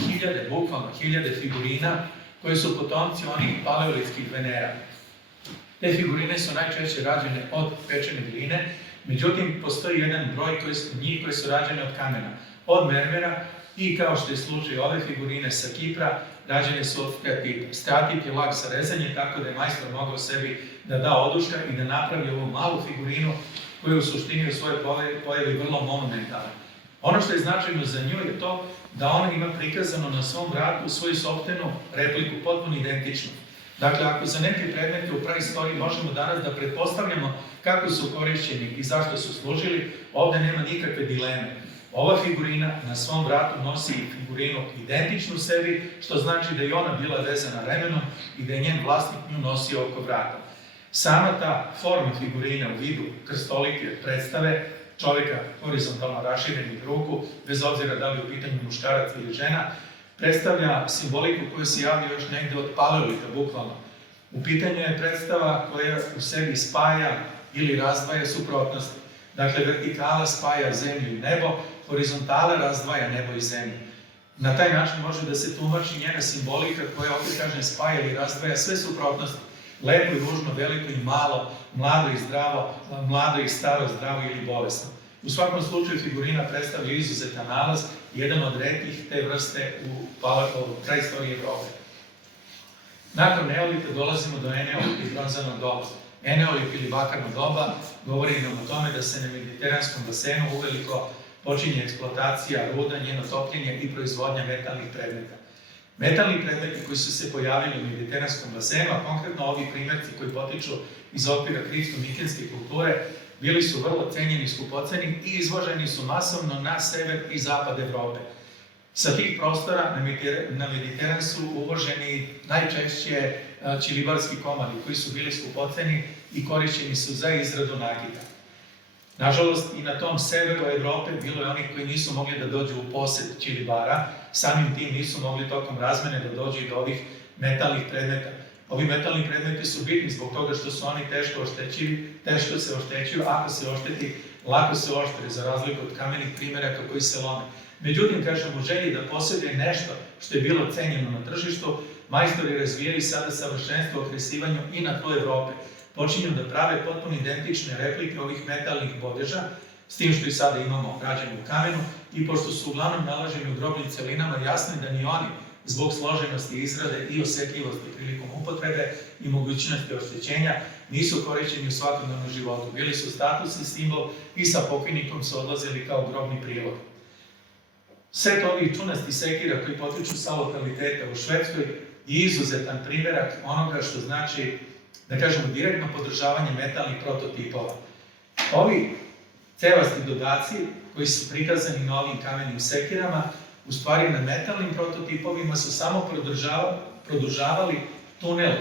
bukvalno hiljade figurina koje su potomci onih paleolitskih Venera. Te figurine su najčešće rađene od pečene gline, međutim postoji jedan broj njih koji su rađene od kamena, od mermera i kao što je slučaj ove figurine sa Kipra, rađene su od steatita. Steatit je lag za rezanje, tako da je majstor mogao sebi da da oduška i da napravi ovu malu figurinu koja u suštini u svojoj pojavi vrlo monumentalna. Ono što je značajno za nju je to da ona ima prikazano na svom vratu svoju sopstvenu repliku, potpuno identičnu. Dakle, ako za neke predmete u praistoriji možemo danas da pretpostavljamo kako su korišćeni i zašto su služili, ovde nema nikakve dileme. ova figurina na svom vratu nosi figurinu identičnu sebi, što znači da je ona bila vezana remenom i da je njen vlasnik nju nosio oko vrata. Sama ta forma figurine u vidu krstolike predstave čovjeka horizontalno raširenih ruku, bez obzira da li u pitanju muškarac ili žena, predstavlja simboliku koja se javlja još negde od paleolita, bukvalno. U pitanju je predstava koja u sebi spaja ili razdvaja suprotnosti. Dakle, vertikala spaja zemlju i nebo, horizontala razdvaja nebo i zemlju. Na taj način može da se tumači njena simbolika koja, opet kažem, spaja ili razdvaja sve suprotnosti. Lepo i ružno, veliko i malo, mlado i zdravo, mlado i staro, zdravo ili bolesno. U svakom slučaju figurina predstavlja izuzetan nalaz, jedan od retkih te vrste u praistoriji Evrope. Nakon neolita dolazimo do eneolita i bronzanog doba. Eneolit ili bakarno doba govori nam o tome da se na mediteranskom basenu uveliko počinje eksploatacija ruda, njeno topljenje i proizvodnja metalnih predmeta. Metalni predmeti koji su se pojavili u mediteranskom basenu, a konkretno ovi primjerci koji potiču iz okvira kritsko-mikenske kulture, bili su vrlo cenjeni i skupoceni i izvoženi su masovno na sever i zapad Evrope. Sa tih prostora na Mediteran su uvoženi najčešće ćilibarski komadi koji su bili skupoceni i korišćeni su za izradu nakita. Nažalost, i na tom severu Evrope bilo je onih koji nisu mogli da dođu u posed ćilibara, samim tim nisu mogli tokom razmene da dođu i do ovih metalnih predmeta. Ovi metalni predmeti su bitni zbog toga što su oni teško oštećivi, teško se oštećuju, ako se ošteti, lako se oštre, za razliku od kamenih primjeraka koji se lome. Međutim, kažem, u želji da posjeduje nešto što je bilo cenjeno na tržištu, majstori razvijaju sada savršenstvo u okresivanju i na tlu Evrope. Počinju da prave potpuno identične replike ovih metalnih bodeža, s tim što i sada imamo rađene u kamenu, i pošto su uglavnom nalaženi u drobnim celinama, jasno je da ni oni, zbog složenosti izrade i osjetljivosti prilikom upotrebe i mogućnosti oštećenja, nisu korišćeni u svakodnevnom životu. Bili su statusni simbol i sa pokojnikom su odlazili kao grobni prilog. Set ovih čunastih sekira koji potiču sa lokaliteta u Švedskoj je izuzetan primjerak onoga što znači, da kažemo, direktno podržavanje metalnih prototipova. Ovi cevasti dodaci koji su prikazani na ovim kamenim sekirama, u stvari na metalnim prototipovima su samo produžavali tunel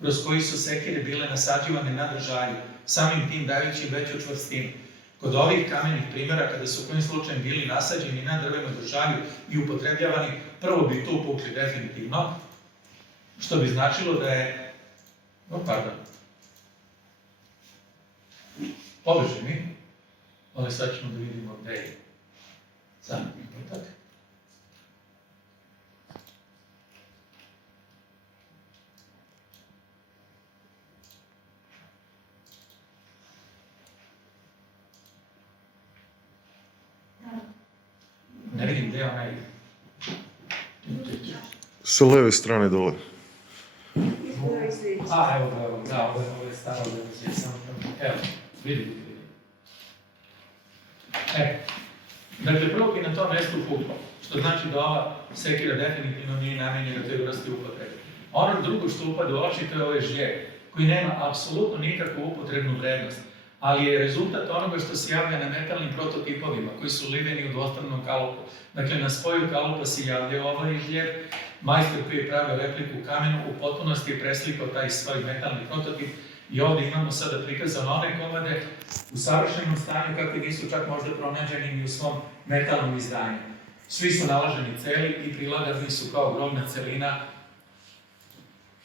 kroz koji su sekire bile nasađivane na držalju, samim tim dajući veću čvrstinu. Kod ovih kamenih primjera, kada su kojim slučajem bili nasađeni na drvenoj držalju i upotrebljavani, prvo bi tu pukli definitivno, što bi značilo da je... Pobeže mi, ali sad ćemo da vidimo gde je sam imputak. Ne vidim gde ona ide. Sa leve strane dole. Evo ga, ovo je staro da sam evo, vidim. Dakle, prvo bi na tom mestu puklo, što znači da ova sekira definitivno nije namenjena toj vrsti upotrebe. Ono drugo što upada u oči, to je ovaj žljeb, koji nema apsolutno nikakvu upotrebnu vrednost, ali je rezultat onoga što se javlja na metalnim prototipovima, koji su liveni u dvostranom kalupu. Dakle, na spoju kalupa se javlja ovaj žljeb, majstor koji je pravio repliku u kamenu u potpunosti je preslikao taj svoj metalni prototip i ovdje imamo sada prikazano one komade u savršenom stanju kakvi nisu čak možda pronađeni ni u svom metalnom izdanju. Svi su nalaženi celi i prilagani su kao grobna celina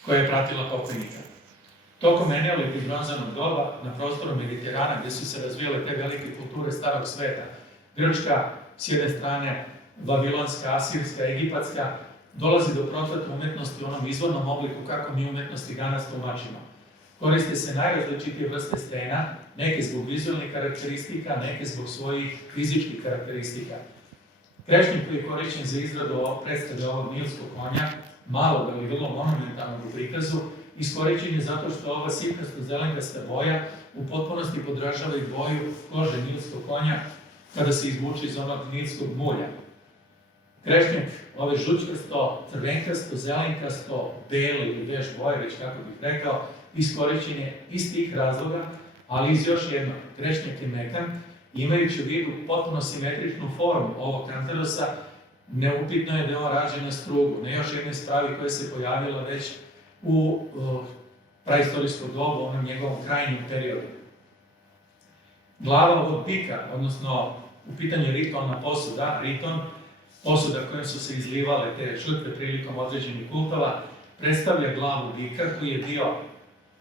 koja je pratila pokojnika. Tokom eneolita i bronzanog doba na prostoru Mediterana, gdje su se razvijale te velike kulture starog sveta, grčka s jedne strane, vavilonska, asirska, egipatska, dolazi do procvata umetnosti u onom izvornom obliku kako mi umetnosti danas tumačimo. Koriste se najrazličitije vrste stena, neke zbog vizualnih karakteristika, neke zbog svojih fizičkih karakteristika. Krešnik koji je korišćen za izradu predstave ovog nilskog konja, malog ali vrlo monumentalnog u prikazu, iskorišćen je zato što ova sitkasto-zelengasta boja u potpunosti podražava i boju kože nilskog konja kada se izvuče iz onog nilskog mulja. Krešnjak, ove žučkasto, crvenkasto, zelenkasto, belo ili bež boje, već kako bih rekao, iskorišćen je iz tih razloga, ali iz još jednog. Krešnjak je mekan Imajući u vidu potpuno simetričnu formu ovog kantarosa, neupitno je da je on rađen na strugu, ne još jednoj spravi koja se pojavila već u praistorijskom dobu, onom njegovom krajnjem periodu. Glava ovog bika, odnosno u pitanju ritualna posuda, riton, posuda kojom su se izlivale te žrtve prilikom određenih kultova, predstavlja glavu bika koji je bio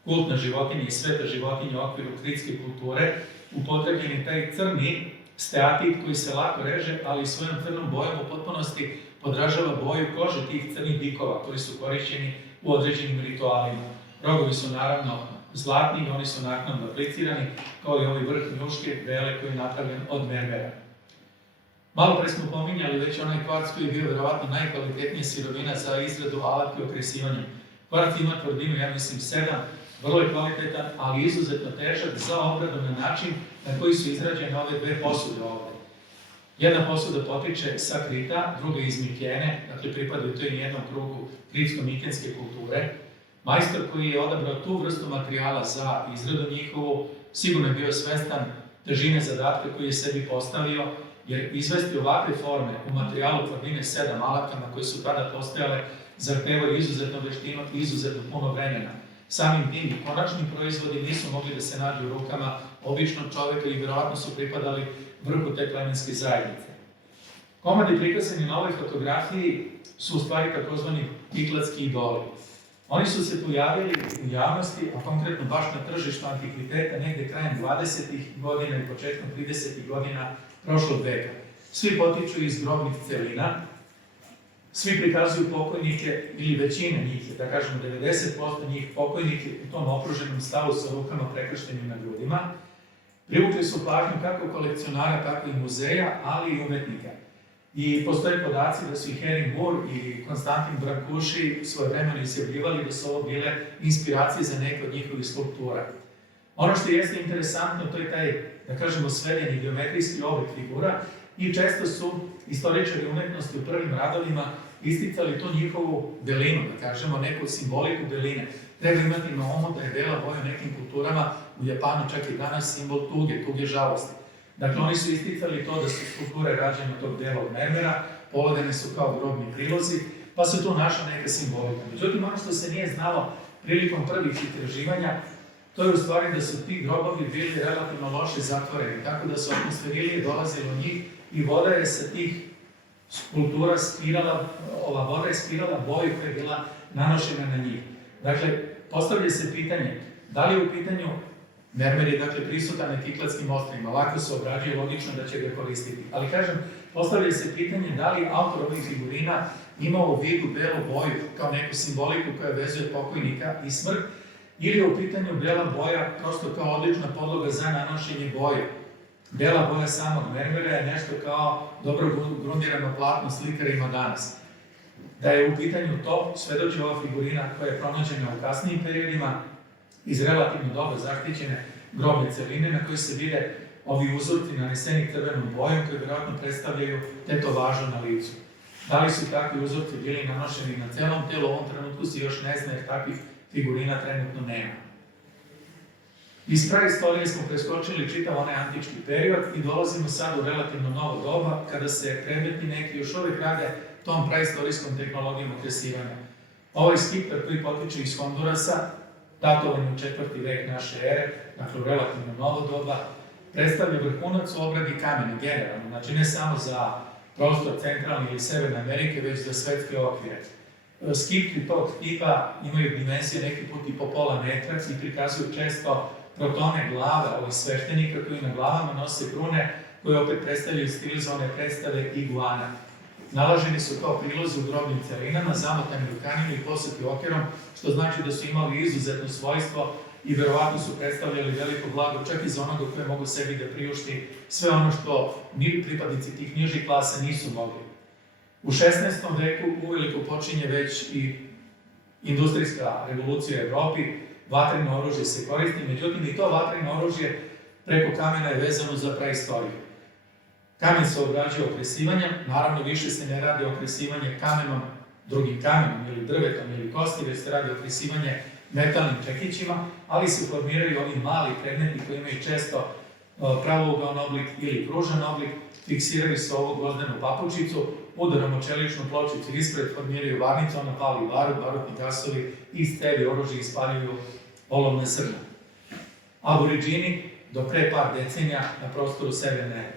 kultna životinja i sveta životinja u okviru kritske kulture. Upotrebljen je taj crni steatit koji se lako reže, ali svojom crnom bojom u potpunosti podražava boju kože tih crnih bikova koji su korišćeni u određenim ritualima. Rogovi su naravno zlatni i oni su naknadno aplicirani, kao i ovaj vrh njuške bele koji je napravljen od mermera. Malo pre smo pominjali već onaj kvarc koji je bio verovatno najkvalitetnija sirovina za izradu alatke okresivanjem. Kvarc ima tvrdinu, ja mislim 7, vrlo je kvalitetan, ali izuzetno težak za obradu na način na koji su izrađene ove dve posude ovde. Jedna posuda potiče sa Krita, druga iz Mikene, dakle pripadaju toj jednom krugu kritsko-mikenske kulture. Majstor koji je odabrao tu vrstu materijala za izradu njihovu, sigurno je bio svestan težine zadatka koji je sebi postavio, jer izvesti ovakve forme u materijalu tvrdine 7 alatkama koje su tada postojale zahtevaju izuzetno veštinu i izuzetno puno vremena. Samim tim i konačni proizvodi nisu mogli da se nađu u rukama običnog čoveka i verovatno su pripadali vrhu te plemenske zajednice. Komadi prikazani na ovoj fotografiji su u stvari takozvani tiklatski idoli. Oni su se pojavili u javnosti, a konkretno baš na tržištu antikviteta, negde krajem 20. godina i početkom 30. godina prošlog veka. Svi potiču iz grobnih celina, svi prikazuju pokojnike, ili većina njih, da kažemo 90% njih pokojnike u tom okruženom stavu sa rukama prekrštenim na grudima. Privukli su pažnju kako kolekcionara, tako i muzeja, ali i umetnika. I postoje podaci da su i Henry Moore i Konstantin Brancusi svojevremeno izjavljivali da su ovo bile inspiracije za neke od njihovih skulptura. Ono što jeste interesantno, to je taj, da kažemo, svedeni geometrijski oblik figura i često su istoričari umetnosti u prvim radovima isticali tu njihovu belinu, da kažemo, neku simboliku beline. Treba imati na umu da je bela boja u nekim kulturama u Japanu čak i danas simbol tuge žalosti. Dakle, oni su isticali to da su skulpture rađene od tog dela od mermera, polagane su kao grobni prilozi, pa se tu našla neka simbolika. Međutim, ono što se nije znalo prilikom prvih istraživanja, to je u stvari da su ti grobovi bili relativno loše zatvoreni, tako da su atmosferilije dolazile u njih i voda je sa tih skulptura spirala, ova voda je spirala boju koja je bila nanošena na njih. Dakle, postavlja se pitanje, da li je u pitanju mermer je dakle prisutan na kiklatskim ostrvima, lako se obrađuje, logično da će ga koristiti. Ali kažem, postavlja se pitanje da li autor ovih figurina imao u vidu belu boju kao neku simboliku koja vezuje pokojnika i smrt, ili je u pitanju bela boja prosto kao odlična podloga za nanošenje boje. Bela boja samog mermera je nešto kao dobro grundirano platno slikarima danas. Da je u pitanju to, svedoči ova figurina koja je pronađena u kasnijim periodima iz relativno dobro zaštićene grobne celine na kojoj se vide ovi uzorci naneseni crvenom bojom koji vjerojatno predstavljaju tetovažu na licu. Da li su takvi uzorci bili nanošeni na celom telu, u ovom trenutku se još ne zna jer takvih figurina trenutno nema. Iz praistorije smo preskočili čitav onaj antički period i dolazimo sad u relativno novo doba kada se predmeti neki još uvijek rade tom praistorijskom tehnologijom okresivanja. Ovaj skipper koji potiče iz Hondurasa, datovan u 4. vek naše ere, dakle u relativno novo doba, predstavlja vrhunac u obradi kamena generalno, znači ne samo za prostor centralne ili severne Amerike, već za svetske okvire. Skipri tog tipa imaju dimenzije neki put i po pola metra i prikazuju često protone glave ovih sveštenika koji na glavama nose krune koje opet predstavljaju stilizovane predstave iguana. Nalaženi su kao prilozi u grobnim celinama, zamotani rukanima i poseti okerom, što znači da su imali izuzetno svojstvo i verovatno su predstavljali veliko blago čak i za onoga koje mogu sebi da priušti sve ono što pripadnici tih nižih klasa nisu mogli. U 16. veku uveliko počinje već i industrijska revolucija u Evropi, vatreno oružje se koristi, međutim i to vatreno oružje preko kamena je vezano za praistoriju. Kamen se obrađuje okresivanjem, naravno više se ne radi okresivanje kamenom, drugim kamenom ili drvetom ili kosti, već se radi okresivanje metalnim čekićima, ali se formiraju ovi mali predmeti koji imaju često pravougalan oblik ili pružan oblik, fiksiraju se ovu gvozdenu papučicu, udarom o čeličnu pločicu ispred formiraju varnicu, ona pali barut, barutni gasovi, iz cevi oružja ispaljuju olovne srne. Aboriđini do pre par decenija na prostoru severne,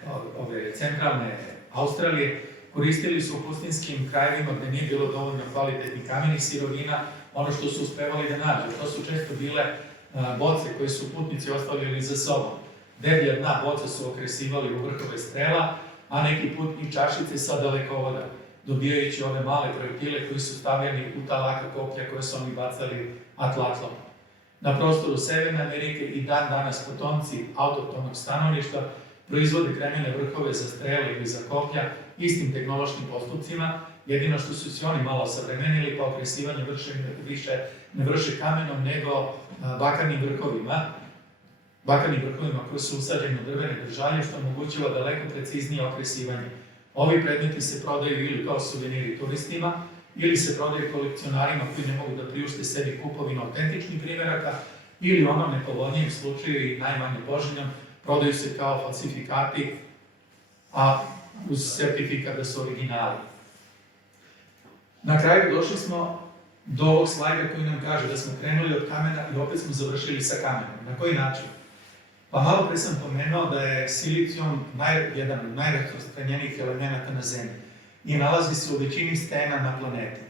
centralne Australije koristili su u pustinskim krajevima gde nije bilo dovoljno kvalitetnih kamenih sirovina, ono što su uspevali da nađu. To su često bile boce koje su putnici ostavljali za sobom. Deblja dna boca su okresivali u vrhove strela, a neki put i čašice sa dalekovoda, dobijajući ove male projektile koji su stavljeni u ta laka koplja koje su oni bacali atlatlom. Na prostoru Severne Amerike i dan danas potomci autohtonog stanovništva proizvode kremene vrhove za strele ili za koplja istim tehnološkim postupcima, jedino što su se oni malo osavremenili, pa okresivanje više ne vrše kamenom nego bakarnim vrhovima koji su usađeni u drvene držalje, što omogućava daleko preciznije okresivanje. Ovi predmeti se prodaju ili kao suveniri turistima, ili se prodaju kolekcionarima koji ne mogu da priušte sebi kupovinu autentičnih primeraka, ili u onom nepovoljnijem slučaju i najmanje poželjnom, prodaju se kao falsifikati, a uz sertifikat da su originali. Na kraju došli smo do ovog slajda koji nam kaže da smo krenuli od kamena i opet smo završili sa kamenom. Na koji način? Pa malo pre sam pomenuo da je silicijum jedan od najrasprostranjenijih elemenata na zemlji i nalazi se u većini stena na planeti.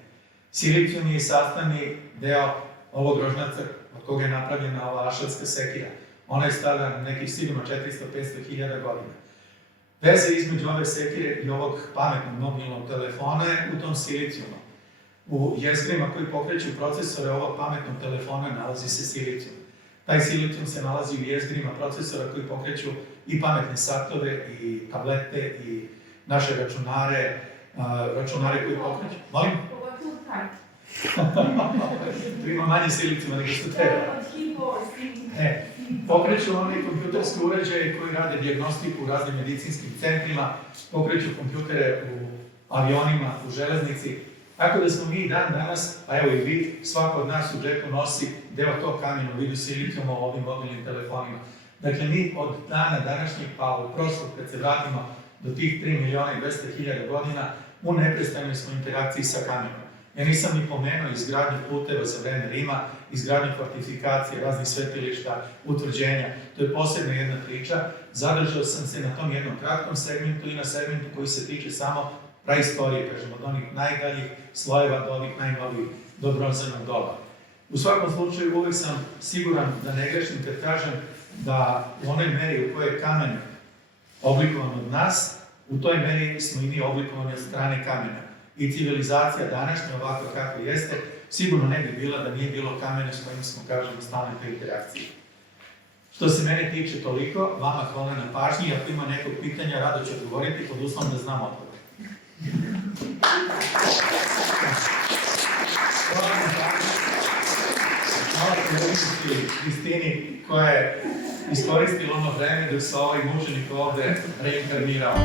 Silicijum je sastavni deo ovog rožnaca od koga je napravljena ova ašelska sekira. Ona je stara nekih sigurno 400-500 hiljada godina. Veza između ove sekire i ovog pametnog mobilnog telefona je u tom silicijumu. U jezgrima koji pokreću procesore ovog pametnog telefona nalazi se silicijum. Taj silicijum se nalazi u jezgrima procesora koji pokreću i pametne satove, i tablete, i naše računare koji pokreću. Molim? Pogotovo taj. Tu ima manje silicijuma nego što treba. Od hipo, Pokreću oni kompjuterske uređaje koji rade dijagnostiku u raznim medicinskim centrima, pokreću kompjutere u avionima, u železnici. Tako da smo mi dan danas, a evo i vi, svako od nas u džepu nosi deo tog kamena u vidu silicijuma u ovim mobilnim telefonima. Dakle, mi od dana današnjeg pa u prošlog, kad se vratimo do tih 3.200.000 godina, u neprestanoj smo interakciji sa kamenom. Ja nisam ni pomenuo izgradnju puteva za vreme Rima, izgradnju fortifikacije, raznih svetilišta, utvrđenja. To je posebna jedna priča. Zadržao sam se na tom jednom kratkom segmentu i na segmentu koji se tiče samo praistorije, kažem, od onih najdaljih slojeva do ovih najnovijih, do bronzanog doba. U svakom slučaju, uvek sam siguran da ne grešim kad kažem da u onoj meri u kojoj je kamen oblikovan od nas, u toj meri smo i mi oblikovani od strane kamena. I civilizacija današnja, ovako kako jeste, sigurno ne bi bila da nije bilo kamena s kojim smo, kažemo, stalne te interakcije. Što se mene tiče toliko, vama hvala na pažnji, ako ima nekog pitanja, rado ću odgovoriti, pod uslovom da znam odgovor. Hvala koleginici Kristini koja je iskoristila ono vreme dok se ovaj mučenik ovde reinkarnirao.